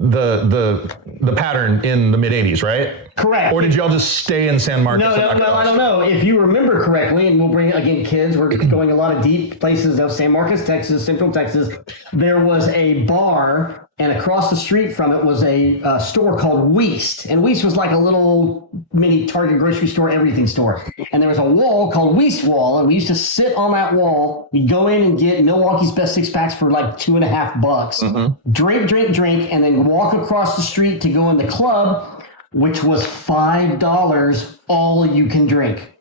the pattern in the mid 80s, right? Correct. Or did y'all just stay in San Marcos? No, I don't know. If you remember correctly, and we'll bring, again, kids, we're going a lot of deep places of San Marcos, Texas, Central Texas. There was a bar, and across the street from it was a store called Weist. And Weist was like a little mini Target grocery store, everything store. And there was a wall called Weist Wall, and we used to sit on that wall. We'd go in and get Milwaukee's best six packs for like $2.50. Drink, and then walk across the street to go in the club, which was $5 all you can drink.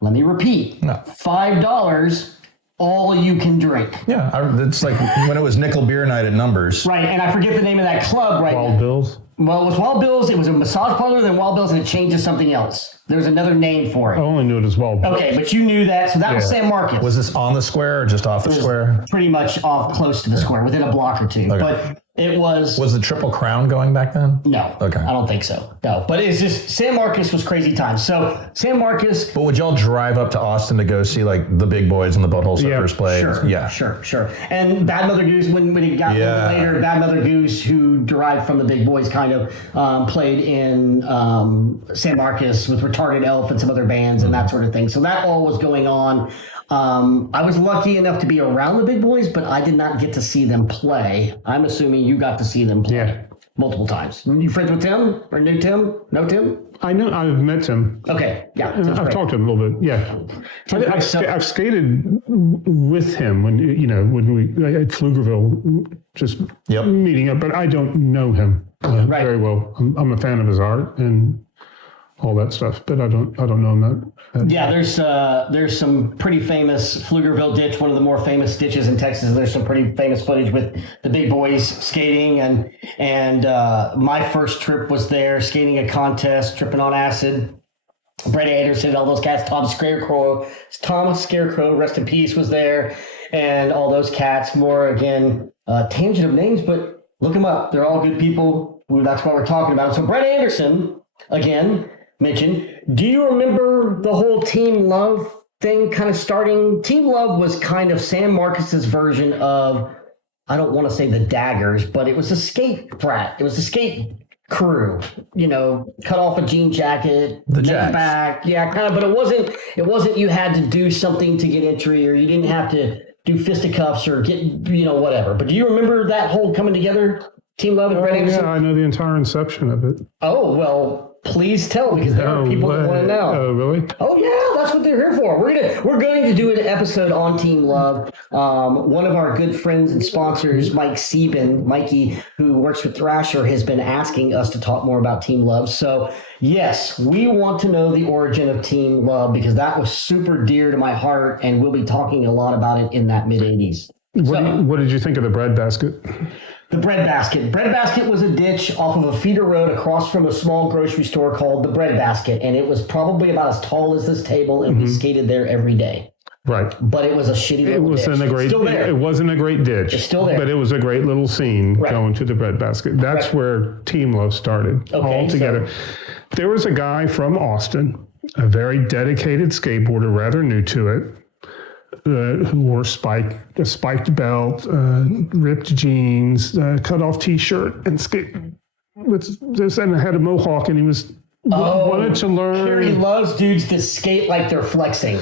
Let me repeat. No. $5 all you can drink. Yeah, it's like when it was nickel beer night at Numbers. Right, and I forget the name of that club right Wild Bills? Well, it was Wild Bills. It was a massage parlor, then Wild Bills, and it changed to something else. There's another name for I it. only knew it as Wild Bills. Okay, but you knew that, so that was San Marcos. Was this on the square or just off the square? Pretty much off close to the square, within a block or two. Okay. But it was... Was the Triple Crown going back then? No. Okay. I don't think so. No. But it's just, San Marcos was crazy times. So, San Marcos... But would y'all drive up to Austin to go see, like, the big boys and the Butthole Surfers play? Sure. And Bad Mother Goose, when it got later, Bad Mother Goose, who derived from the big boys, kind of played in San Marcos with Retarded Elf and some other bands and that sort of thing. So that all was going on. I was lucky enough to be around the big boys, but I did not get to see them play. I'm assuming you got to see them play multiple times. You friends with Tim or knew Tim? No Tim? I've met Tim. Okay, yeah. I've talked to him a little bit. Yeah, I've skated with him when we at Pflugerville, just meeting up, but I don't know him very well. I'm a fan of his art and all that stuff, but I don't know him that. Yeah, there's some pretty famous Pflugerville ditch, one of the more famous ditches in Texas. There's some pretty famous footage with the big boys skating, and my first trip was there, skating a contest, tripping on acid. Brett Anderson, all those cats, Tom Scarecrow, rest in peace, was there, and all those cats. More again, tangent of names, but look them up. They're all good people. That's what we're talking about. So Brett Anderson, again, mentioned. Do you remember the whole Team Love thing kind of starting? Team Love was kind of San Marcos's version of, I don't want to say the Daggers, but it was a skate brat. It was a skate crew, cut off a jean jacket, the neck back. Yeah, kind of, but it wasn't you had to do something to get entry, or you didn't have to do fisticuffs or get, whatever. But do you remember that whole coming together? Team Love and Brett Anderson? Yeah, I know the entire inception of it. Oh, well, please tell, because there are people that want to know. Oh, really? Oh, yeah, that's what they're here for. We're going to do an episode on Team Love. One of our good friends and sponsors, Mikey, who works with Thrasher, has been asking us to talk more about Team Love. So, yes, we want to know the origin of Team Love, because that was super dear to my heart, and we'll be talking a lot about it in that mid-'80s. What did you think of the bread basket? The Bread Basket. Bread Basket was a ditch off of a feeder road across from a small grocery store called the Bread Basket, and it was probably about as tall as this table, and we skated there every day. Right. But it was a shitty little ditch. It wasn't a great ditch. It's still there. But it was a great little scene going to the Bread Basket. That's where Team Love started all together. There was a guy from Austin, a very dedicated skateboarder, rather new to it, who wore a spiked belt, ripped jeans, cut off T-shirt, and skate with this, and had a mohawk, and he was wanted to learn. Kerry loves dudes that skate like they're flexing.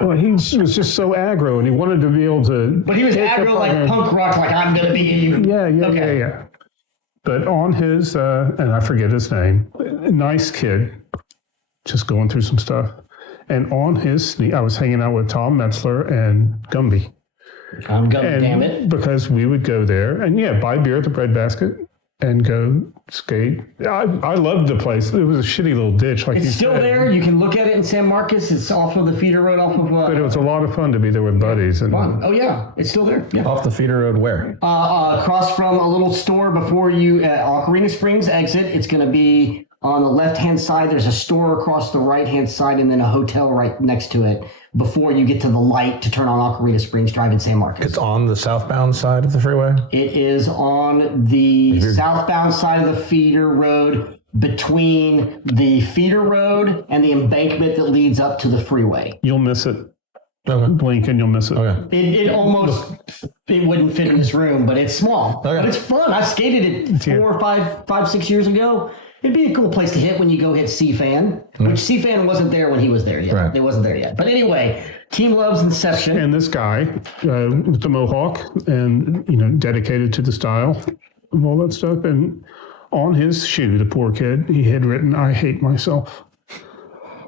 Well, he was just so aggro, and he wanted to be able to. But he was aggro like punk rock, like I'm gonna be. Yeah. But on his, and I forget his name, nice kid, just going through some stuff. And on his I was hanging out with Tom Metzler and Gumby. I'm Gumby, damn it. Because we would go there and, buy beer at the Bread Basket and go skate. I loved the place. It was a shitty little ditch. Like it's still there. You can look at it in San Marcos. It's off of the feeder road off of... but it was a lot of fun to be there with buddies. And fun. Oh, yeah. It's still there. Yeah. Off the feeder road where? Across from a little store before you at Ocarina Springs exit. It's going to be... on the left-hand side, there's a store across the right-hand side, and then a hotel right next to it before you get to the light to turn on Ocarina Springs Drive in San Marcos. It's on the southbound side of the freeway? It is on the southbound side of the feeder road, between the feeder road and the embankment that leads up to the freeway. You'll miss it. Blink and you'll miss it. Okay. It wouldn't fit in this room, but it's small. Okay. But it's fun. I skated it 6 years ago. It'd be a cool place to hit when you go hit C-Fan, which C-Fan wasn't there when he was there yet. Right. It wasn't there yet. But anyway, Team Love's Inception. And this guy with the mohawk and, dedicated to the style of all that stuff. And on his shoe, the poor kid, he had written, "I hate myself,"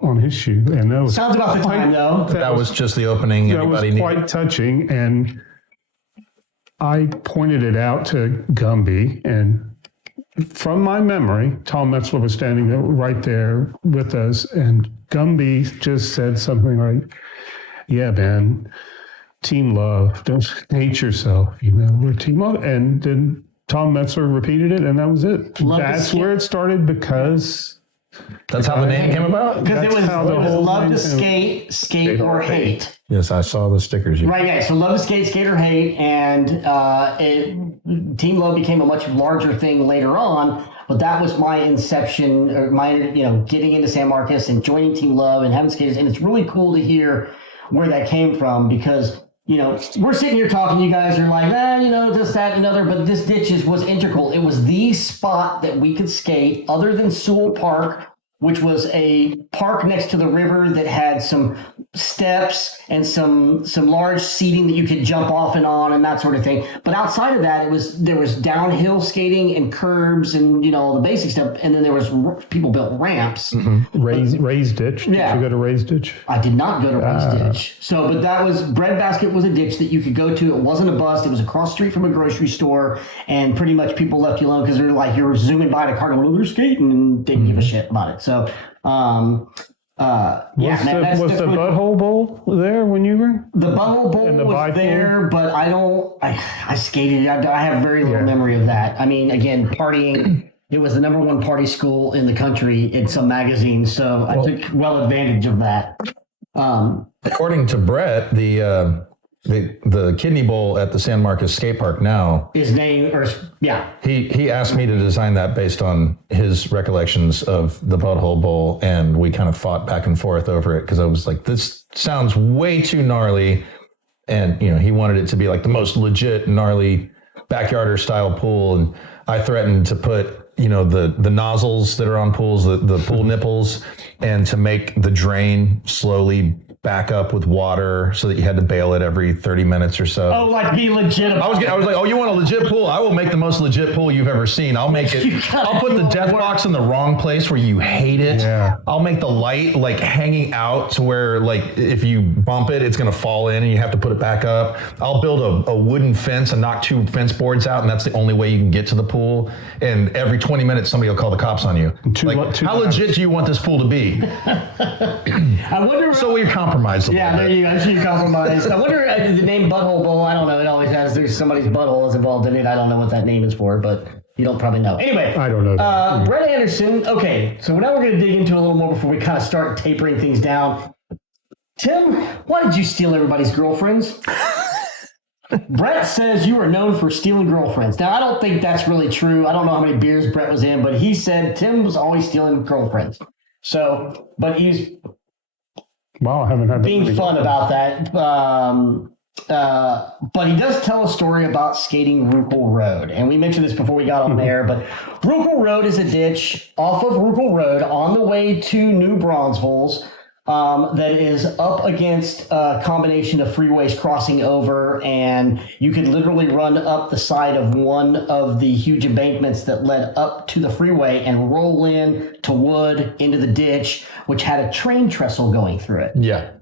on his shoe. And that was Sounds about the time, though. That was just the opening that was anybody needed. quite touching. And I pointed it out to Gumby, and from my memory, Tom Metzler was standing right there with us, and Gumby just said something like, "Yeah, man, team love. Don't hate yourself. We're team love." And then Tom Metzler repeated it, and that was it. That's where it started because That's how the name came about? Because it was love to skate or hate. Yes, I saw the stickers. Right, yeah. So love to skate or hate, and Team Love became a much larger thing later on. But that was my inception, or my getting into San Marcos and joining Team Love and having skaters. And it's really cool to hear where that came from because we're sitting here talking. You guys are like, this, that, and another. But this ditch was integral. It was the spot that we could skate, other than Sewell Park, which was a park next to the river that had some steps and some large seating that you could jump off and on and that sort of thing. But outside of that, there was downhill skating and curbs and the basic stuff. And then there was people built ramps. Mm-hmm. Raised ditch. Did you go to Raised Ditch? I did not go to Raised Ditch. So, but that was Breadbasket was a ditch that you could go to. It wasn't a bust. It was across the street from a grocery store, and pretty much people left you alone because they're like you're zooming by the car going, "Oh, they're skating," and didn't give a shit about it. So, Was the Butthole Bowl there when you were? The Butthole Bowl was there, but I skated. I have very little memory of that. I mean, again, partying. It was the number one party school in the country in some magazines, so I took well advantage of that. According to Brett, the Kidney Bowl at the San Marcos Skate Park now his name, he asked me to design that based on his recollections of the Butthole Bowl, and we kind of fought back and forth over it because I was like, this sounds way too gnarly, and he wanted it to be like the most legit gnarly backyarder style pool, and I threatened to put the nozzles that are on pools, the pool nipples, and to make the drain slowly back up with water so that you had to bail it every 30 minutes or so. Oh, like be legit. I was like, oh, you want a legit pool? I will make the most legit pool you've ever seen. I'll make it. I'll put the death box in the wrong place where you hate it. Yeah. I'll make the light like hanging out to where like if you bump it, it's going to fall in and you have to put it back up. I'll build a wooden fence and knock 2 fence boards out, and that's the only way you can get to the pool. And every 20 minutes, somebody will call the cops on you. How legit do you want this pool to be? I wonder. So we compromised a little bit. There you go. You compromised. I wonder the name Butthole Bowl. I don't know. It always has. There's somebody's butthole is involved in it. I don't know what that name is for, but you don't probably know. Anyway, I don't know. Brett Anderson. Okay, so now we're going to dig into a little more before we kind of start tapering things down. Tim, why did you steal everybody's girlfriends? Brett says you are known for stealing girlfriends. Now, I don't think that's really true. I don't know how many beers Brett was in, but he said Tim was always stealing girlfriends. So, but he's I haven't had being fun about that. But he does tell a story about skating Ruckel Road. And we mentioned this before we got on there, but Ruckel Road is a ditch off of Ruckel Road on the way to New Braunfels that is up against a combination of freeways crossing over, and you could literally run up the side of one of the huge embankments that led up to the freeway and roll in to wood into the ditch, which had a train trestle going through it. Yeah.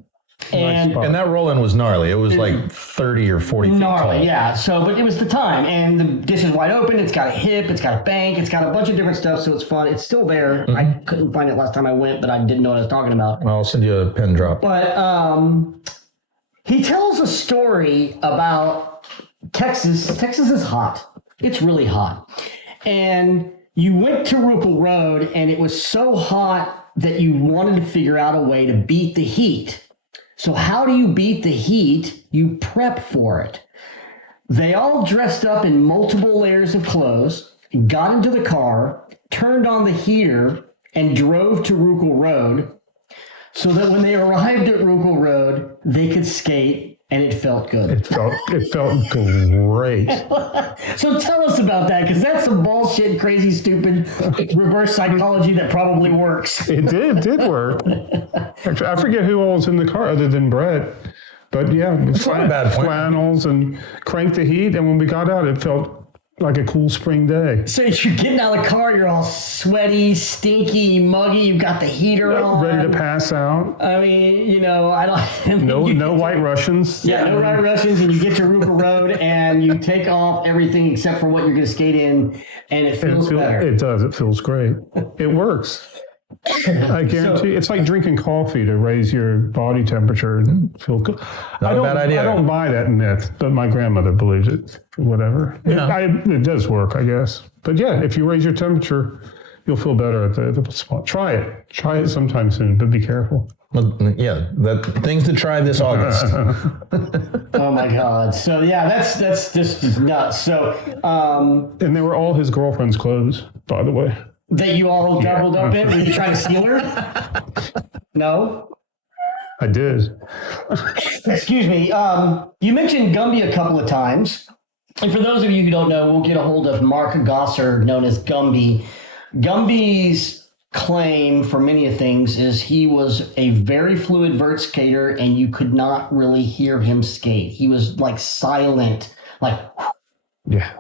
And that roll-in was gnarly. It was like 30 or 40 feet tall. Yeah. So, but it was the time, and the ditch is wide open. It's got a hip. It's got a bank. It's got a bunch of different stuff. So it's fun. It's still there. Mm-hmm. I couldn't find it last time I went, but I didn't know what I was talking about. Well, I'll send you a pin drop. But he tells a story about Texas. Texas is hot. It's really hot, and you went to Ruckel Road, and it was so hot that you wanted to figure out a way to beat the heat. So how do you beat the heat? You prep for it. They all dressed up in multiple layers of clothes, got into the car, turned on the heater, and drove to Ruckel Road so that when they arrived at Ruckel Road, they could skate and it felt good. It felt great. So tell us about that, because that's some bullshit, crazy, stupid reverse psychology that probably works. It did work. Actually, I forget who all was in the car other than Brett. But yeah, not a bad point. flannels and cranked the heat. And when we got out, it felt like a cool spring day. So you're getting out of the car, you're all sweaty, stinky, muggy, you've got the heater on. Ready to pass out. I mean, I don't... No White Russians. Yeah, no White Russians, and you get to Rupa Road, and you take off everything except for what you're going to skate in, and it feels better. It does. It feels great. It works. I guarantee it's like drinking coffee to raise your body temperature and feel good. Not a bad idea. I don't buy that myth, but my grandmother believes it. Whatever. Yeah. It does work, I guess. But yeah, if you raise your temperature, you'll feel better at the spot. Try it. Try it sometime soon, but be careful. Well, yeah, things to try this August. Oh my God. So yeah, that's just nuts. So And they were all his girlfriend's clothes, by the way. that you all doubled up in? Were you trying to steal her? No? I did. Excuse me. You mentioned Gumby a couple of times. And for those of you who don't know, we'll get a hold of Mark Gosser, known as Gumby. Gumby's claim for many of things is he was a very fluid vert skater, and you could not really hear him skate. He was like silent, like... Yeah.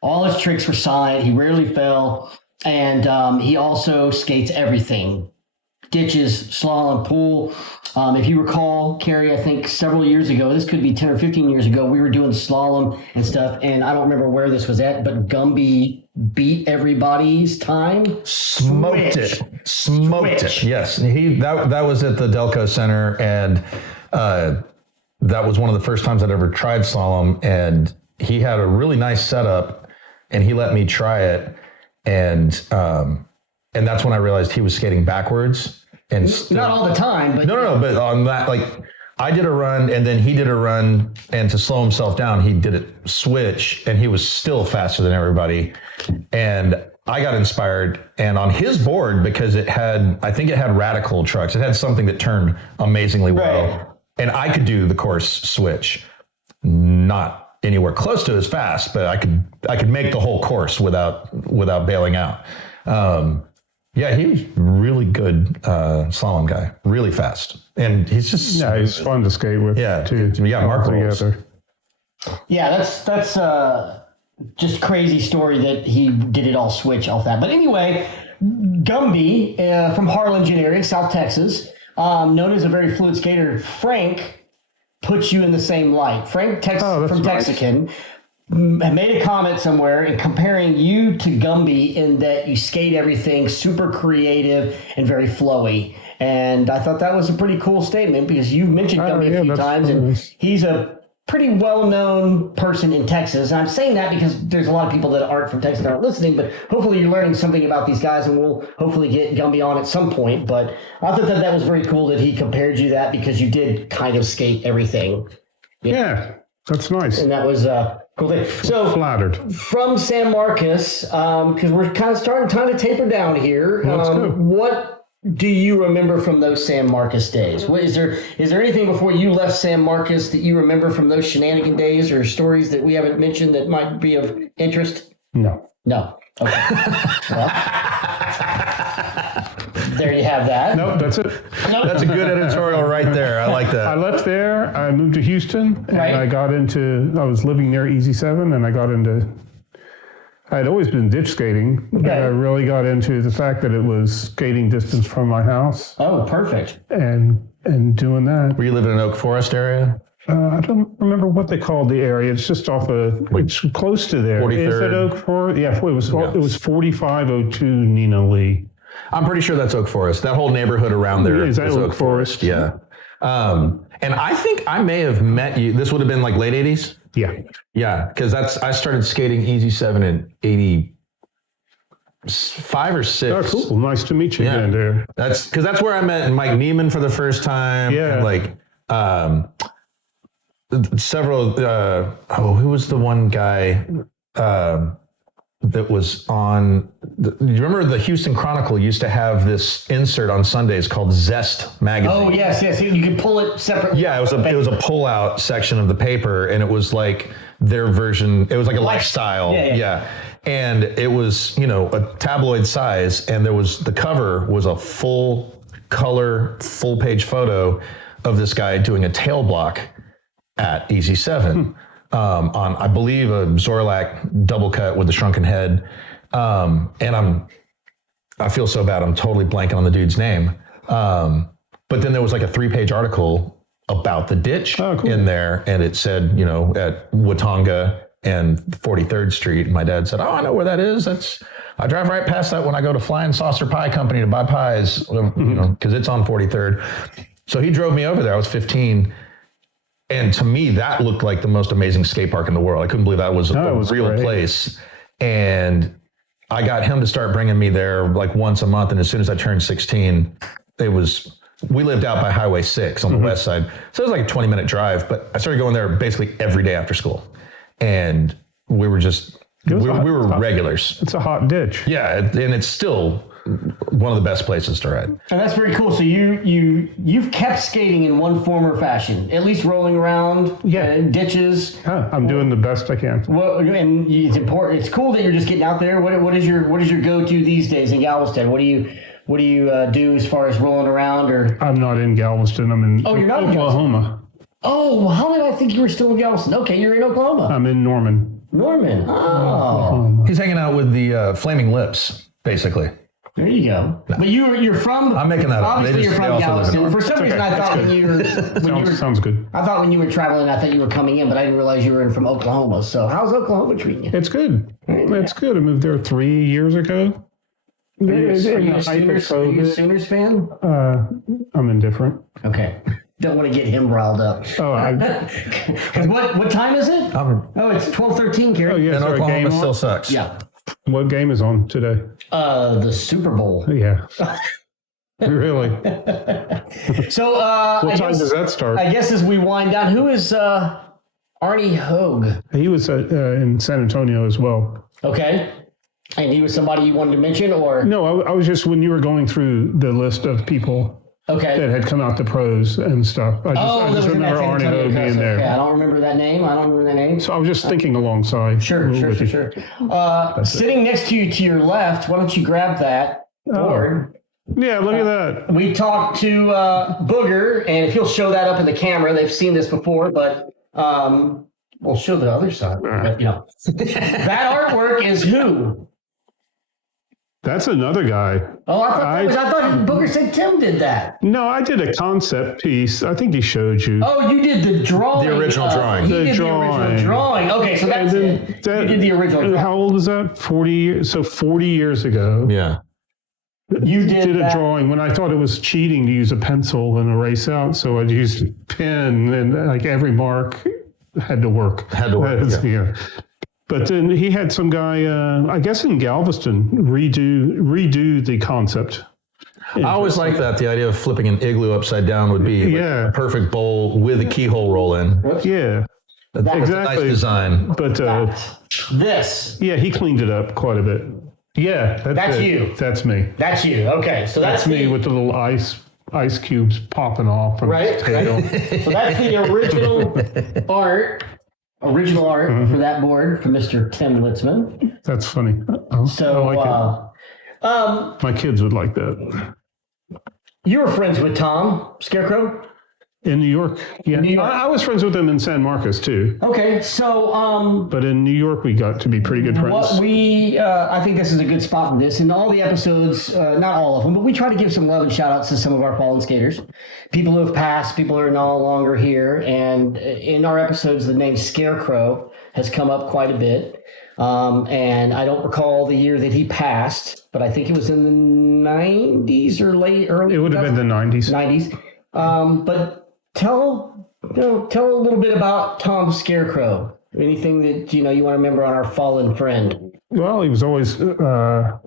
All his tricks were side. He rarely fell. And he also skates everything. Ditches, slalom, pool. If you recall, Carrie, I think several years ago, this could be 10 or 15 years ago, we were doing slalom and stuff. And I don't remember where this was at, but Gumby beat everybody's time. Smoked it. Yes. That was at the Delco Center. And that was one of the first times I'd ever tried slalom. And he had a really nice setup. And he let me try it, and that's when I realized he was skating backwards. And not all the time, but no. But on that, like, I did a run, and then he did a run, and to slow himself down, he did it switch, and he was still faster than everybody. And I got inspired, and on his board, because I think it had radical trucks. It had something that turned amazingly well, Right. and I could do the course switch, not anywhere close to as fast, but I could make the whole course without bailing out. Yeah, he was really good slalom guy, really fast, and he's just He's fun to skate with. Yeah, too. yeah, Mark rules. Together. yeah, that's just crazy story that he did it all switch off that. But anyway, Gumby from Harlan area, South Texas, known as a very fluid skater, Frank puts you in the same light. Frank from nice. Texican made a comment somewhere in comparing you to Gumby in that you skate everything super creative and very flowy. And I thought that was a pretty cool statement, because you mentioned Gumby a few times, and he's a pretty well-known person in Texas. And I'm saying that because there's a lot of people that aren't from Texas that aren't listening, but hopefully you're learning something about these guys, and we'll hopefully get Gumby on at some point. But I thought that was very cool that he compared you that, because you did kind of skate everything. Yeah, that's nice. And that was cool thing. So Flattered. from San Marcos, because we're kind of starting time to taper down here. Let's go. What do you remember from those San Marcos days? Is there anything before you left San Marcos that you remember from those shenanigan days, or stories that we haven't mentioned that might be of interest? No. No. Okay. Well, there you have that. Nope, that's it. Nope. That's a good editorial right there. I like I that. left there. I moved to Houston, and Right. I was living near Easy 7, and I had always been ditch skating, but Okay. I really got into the fact that it was skating distance from my house, Oh, perfect. and doing that. Were you living in Oak Forest area? I don't remember what they called the area. It's just it's close to there. 43rd. Is it Oak Forest? Yeah, it was 4502 Nina Lee. I'm pretty sure that's Oak Forest. That whole neighborhood around there Is that is Oak Forest? Yeah. And I think I may have met you. This would have been like late 80s. Yeah. Yeah, because I started skating Easy 7 in 85 or 6. Oh, cool. Nice to meet you Yeah. again there. That's where I met Mike Neiman for the first time. Yeah. And like several who was the one guy? that was on. You remember the Houston Chronicle used to have this insert on Sundays called Zest magazine. Oh yes. You could pull it separately. Yeah, it was a pull-out section of the paper, and it was like their version. It was like a lifestyle. Yeah. And it was, a tabloid size, and the cover was a full color, full page photo of this guy doing a tail block at Easy 7 on, I believe, a Zorlac double cut with a shrunken head. And I feel so bad. I'm totally blanking on the dude's name. But then there was like a 3-page article about the ditch in there, and it said, at Watonga and 43rd Street. My dad said, "Oh, I know where that is. I drive right past that when I go to Flying Saucer Pie Company to buy pies, because it's on 43rd. So he drove me over there. I was 15. And to me, that looked like the most amazing skate park in the world. I couldn't believe that was a real place. And I got him to start bringing me there like once a month. And as soon as I turned 16, we lived out by Highway 6 on the west side. So it was like a 20-minute drive, but I started going there basically every day after school. And we were we were regulars. It's a hot ditch. Yeah, and it's still one of the best places to ride. And that's very cool. So you've kept skating in one form or fashion, at least rolling around ditches. I'm doing the best I can. Well, and it's important. It's cool that you're just getting out there. What is your go-to these days in Galveston? What do you do as far as rolling around? Or I'm not in Galveston. I'm in you're not Oklahoma. Oh, how did I think you were still in Galveston? Okay, you're in Oklahoma. I'm in Norman. Oh. He's hanging out with the Flaming Lips, basically. There you go. No. But you're from. I'm making that up. Obviously, you're from Galveston. For some reason, I thought sounds good. I thought when you were traveling, I thought you were coming in, but I didn't realize you were from Oklahoma. So how's Oklahoma treating you? It's good. It's good. I moved there 3 years ago. Are you a Sooners fan? I'm indifferent. Okay. Don't want to get him riled up. Because what time is it? It's 12:13, Gary. Oh, yeah. And Oklahoma still sucks. Yeah. What game is on today? The Super Bowl. Yeah. Really? So, what time does that start? I guess as we wind down, who is Arnie Hogue? He was in San Antonio as well. Okay. And he was somebody you wanted to mention, or? No, I was just, when you were going through the list of people that had come out to pros and stuff. I just remember Arnie Hogue being there. Okay, I don't remember that name. So I was just thinking alongside. Sure. Sitting next to you to your left, why don't you grab that board? Yeah, look at that. We talked to Booger, and if he'll show that up in the camera, they've seen this before, but we'll show the other side. But, that artwork is who? That's another guy. Oh, I thought Booger said Tim did that. No, I did a concept piece. I think he showed you. Oh, you did the drawing. The original drawing. The original drawing. Okay, so that's it. You did the original drawing. How old is that? 40. So 40 years ago. Yeah. You did a drawing when I thought it was cheating to use a pencil and erase out. So I'd use a pen, and like every mark had to work. Yeah. But then he had some guy, I guess in Galveston, redo the concept. I always like that. The idea of flipping an igloo upside down would be a perfect bowl with a keyhole roll in. Yeah. That's exactly. A nice design. But this. Yeah, he cleaned it up quite a bit. Yeah. That's you. That's me. That's you. Okay. So that's me with the little ice cubes popping off from his tail. So that's the original art. For that board from Mr. Tim Litzmann. That's funny. So, I like it. My kids would like that. You were friends with Tom Scarecrow? In New York, yeah. I was friends with him in San Marcos too. Okay, so but in New York, we got to be pretty good friends. I think this is a good spot for this. In all the episodes, not all of them, but we try to give some love and shout outs to some of our fallen skaters, people who have passed, people who are no longer here, and in our episodes, the name Scarecrow has come up quite a bit. And I don't recall the year that he passed, but I think it was in the 90s or early. It would have been the 90s. 90s. But tell a little bit about Tom Scarecrow. Anything that you want to remember on our fallen friend? Well, he was always a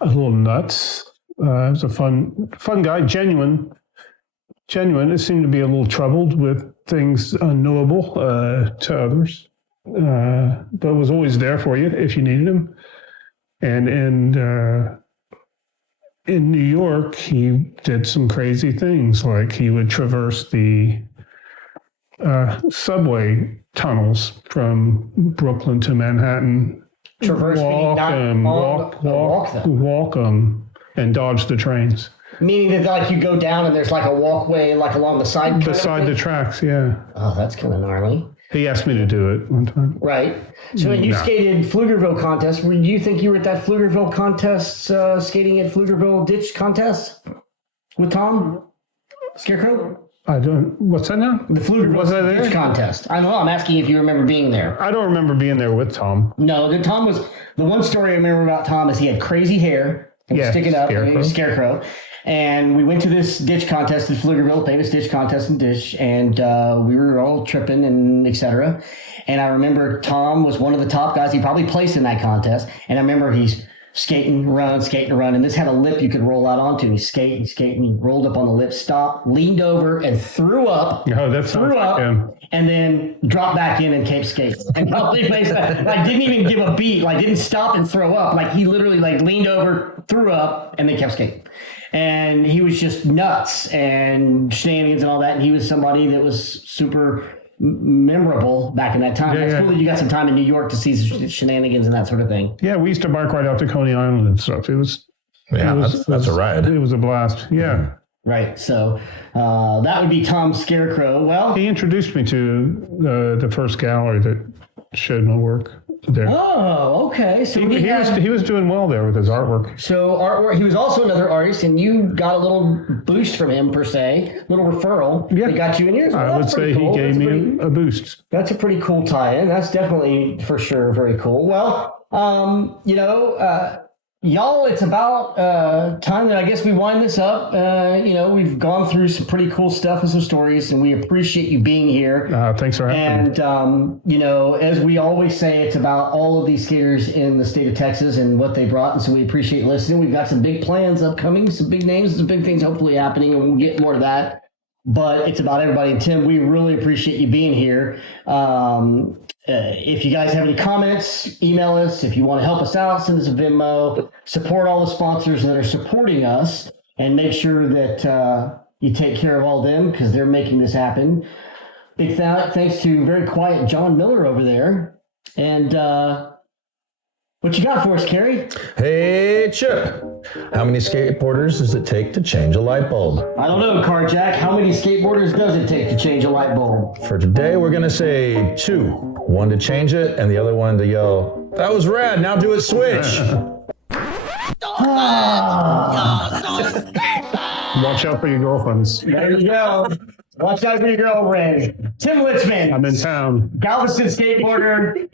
little nuts. He was a fun guy, genuine. It seemed to be a little troubled with things unknowable to others. but was always there for you if you needed him. And in New York, he did some crazy things, like he would traverse the subway tunnels from Brooklyn to Manhattan. Traverse meaning walk them and dodge the trains. Meaning that like you go down and there's like a walkway like along the side. Beside the tracks, yeah. Oh, that's kind of gnarly. He asked me to do it one time. Right. So when you skated Pflugerville contest, do you think you were at that Pflugerville contest, skating at Pflugerville ditch contest with Tom Scarecrow? I don't. What's that now? The Pflugerville ditch there? contest. I don't know. I'm asking if you remember being there. I don't remember being there with Tom. No, Tom was the one story I remember about Tom is he had crazy hair and sticking up, and he was Scarecrow. And we went to this ditch contest in Pflugerville, famous ditch contest in ditch, and we were all tripping and et cetera. And I remember Tom was one of the top guys. He probably placed in that contest. And I remember he's skating, run, and this had a lip you could roll out onto. He's skating, he rolled up on the lip, stopped, leaned over, and threw up. Oh, that sounds like him. And then dropped back in and kept skating. And probably like didn't even give a beat, like didn't stop and throw up. Like he literally like leaned over, threw up, and then kept skating. And he was just nuts and shenanigans and all that. And he was somebody that was super memorable back in that time. That's cool that you got some time in New York to see shenanigans and that sort of thing. Yeah, we used to bike right out to Coney Island and stuff. That's a ride. It was a blast. Yeah. Right. So that would be Tom Scarecrow. Well, he introduced me to the first gallery that showed my work there. Oh, okay. So he was doing well there with his artwork. So artwork. He was also another artist, and you got a little boost from him per se, little referral. Yeah, he got you in yours. Well, I would say cool. He gave me a boost. That's a pretty cool tie-in. That's definitely for sure very cool. Well, y'all, it's about time that I guess we wind this up. We've gone through some pretty cool stuff and some stories, and we appreciate you being here. Thanks for having me. And, as we always say, it's about all of these skaters in the state of Texas and what they brought, and so we appreciate listening. We've got some big plans upcoming, some big names, some big things hopefully happening, and we'll get more to that. But it's about everybody. And Tim, we really appreciate you being here. If you guys have any comments, email us. If you want to help us out, send us a Venmo. Support all the sponsors that are supporting us, and make sure that you take care of all them because they're making this happen. Big thanks to very quiet John Miller over there. And what you got for us, Kerry? Hey, Chip. How many skateboarders does it take to change a light bulb? I don't know, Carjack. How many skateboarders does it take to change a light bulb? For today, we're going to say 2. One to change it, and the other one to yell, "That was rad, now do it switch." Watch out for your girlfriends. There you go. Watch out for your girlfriend. Tim Litzmann. I'm in town. Galveston skateboarder.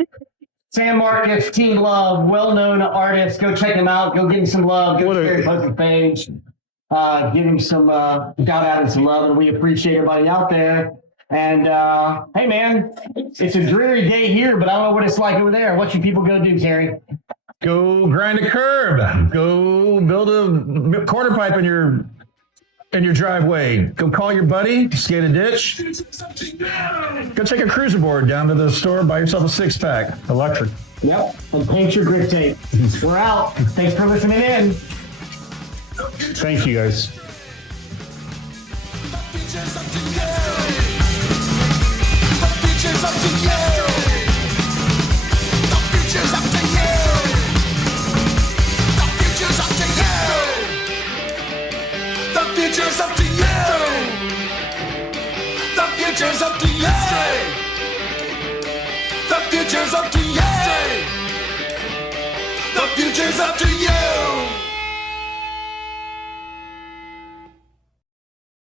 San Marcos, Team Love, well-known artist. Go check him out. Go give him some love. Go share his Facebook page. Give him some shout-out and some love, and we appreciate everybody out there. And, hey, man, it's a dreary day here, but I don't know what it's like over there. What should people go do, Terry? Go grind a curb. Go build a quarter pipe in your driveway. Go call your buddy. Skate a ditch. Go take a cruiser board down to the store. Buy yourself a 6-pack. Electric. Yep. And paint your grip tape. We're out. Thanks for listening in. Thank you, guys. Future's up to you. The future's up to you. The future's up to you. The future's up to you.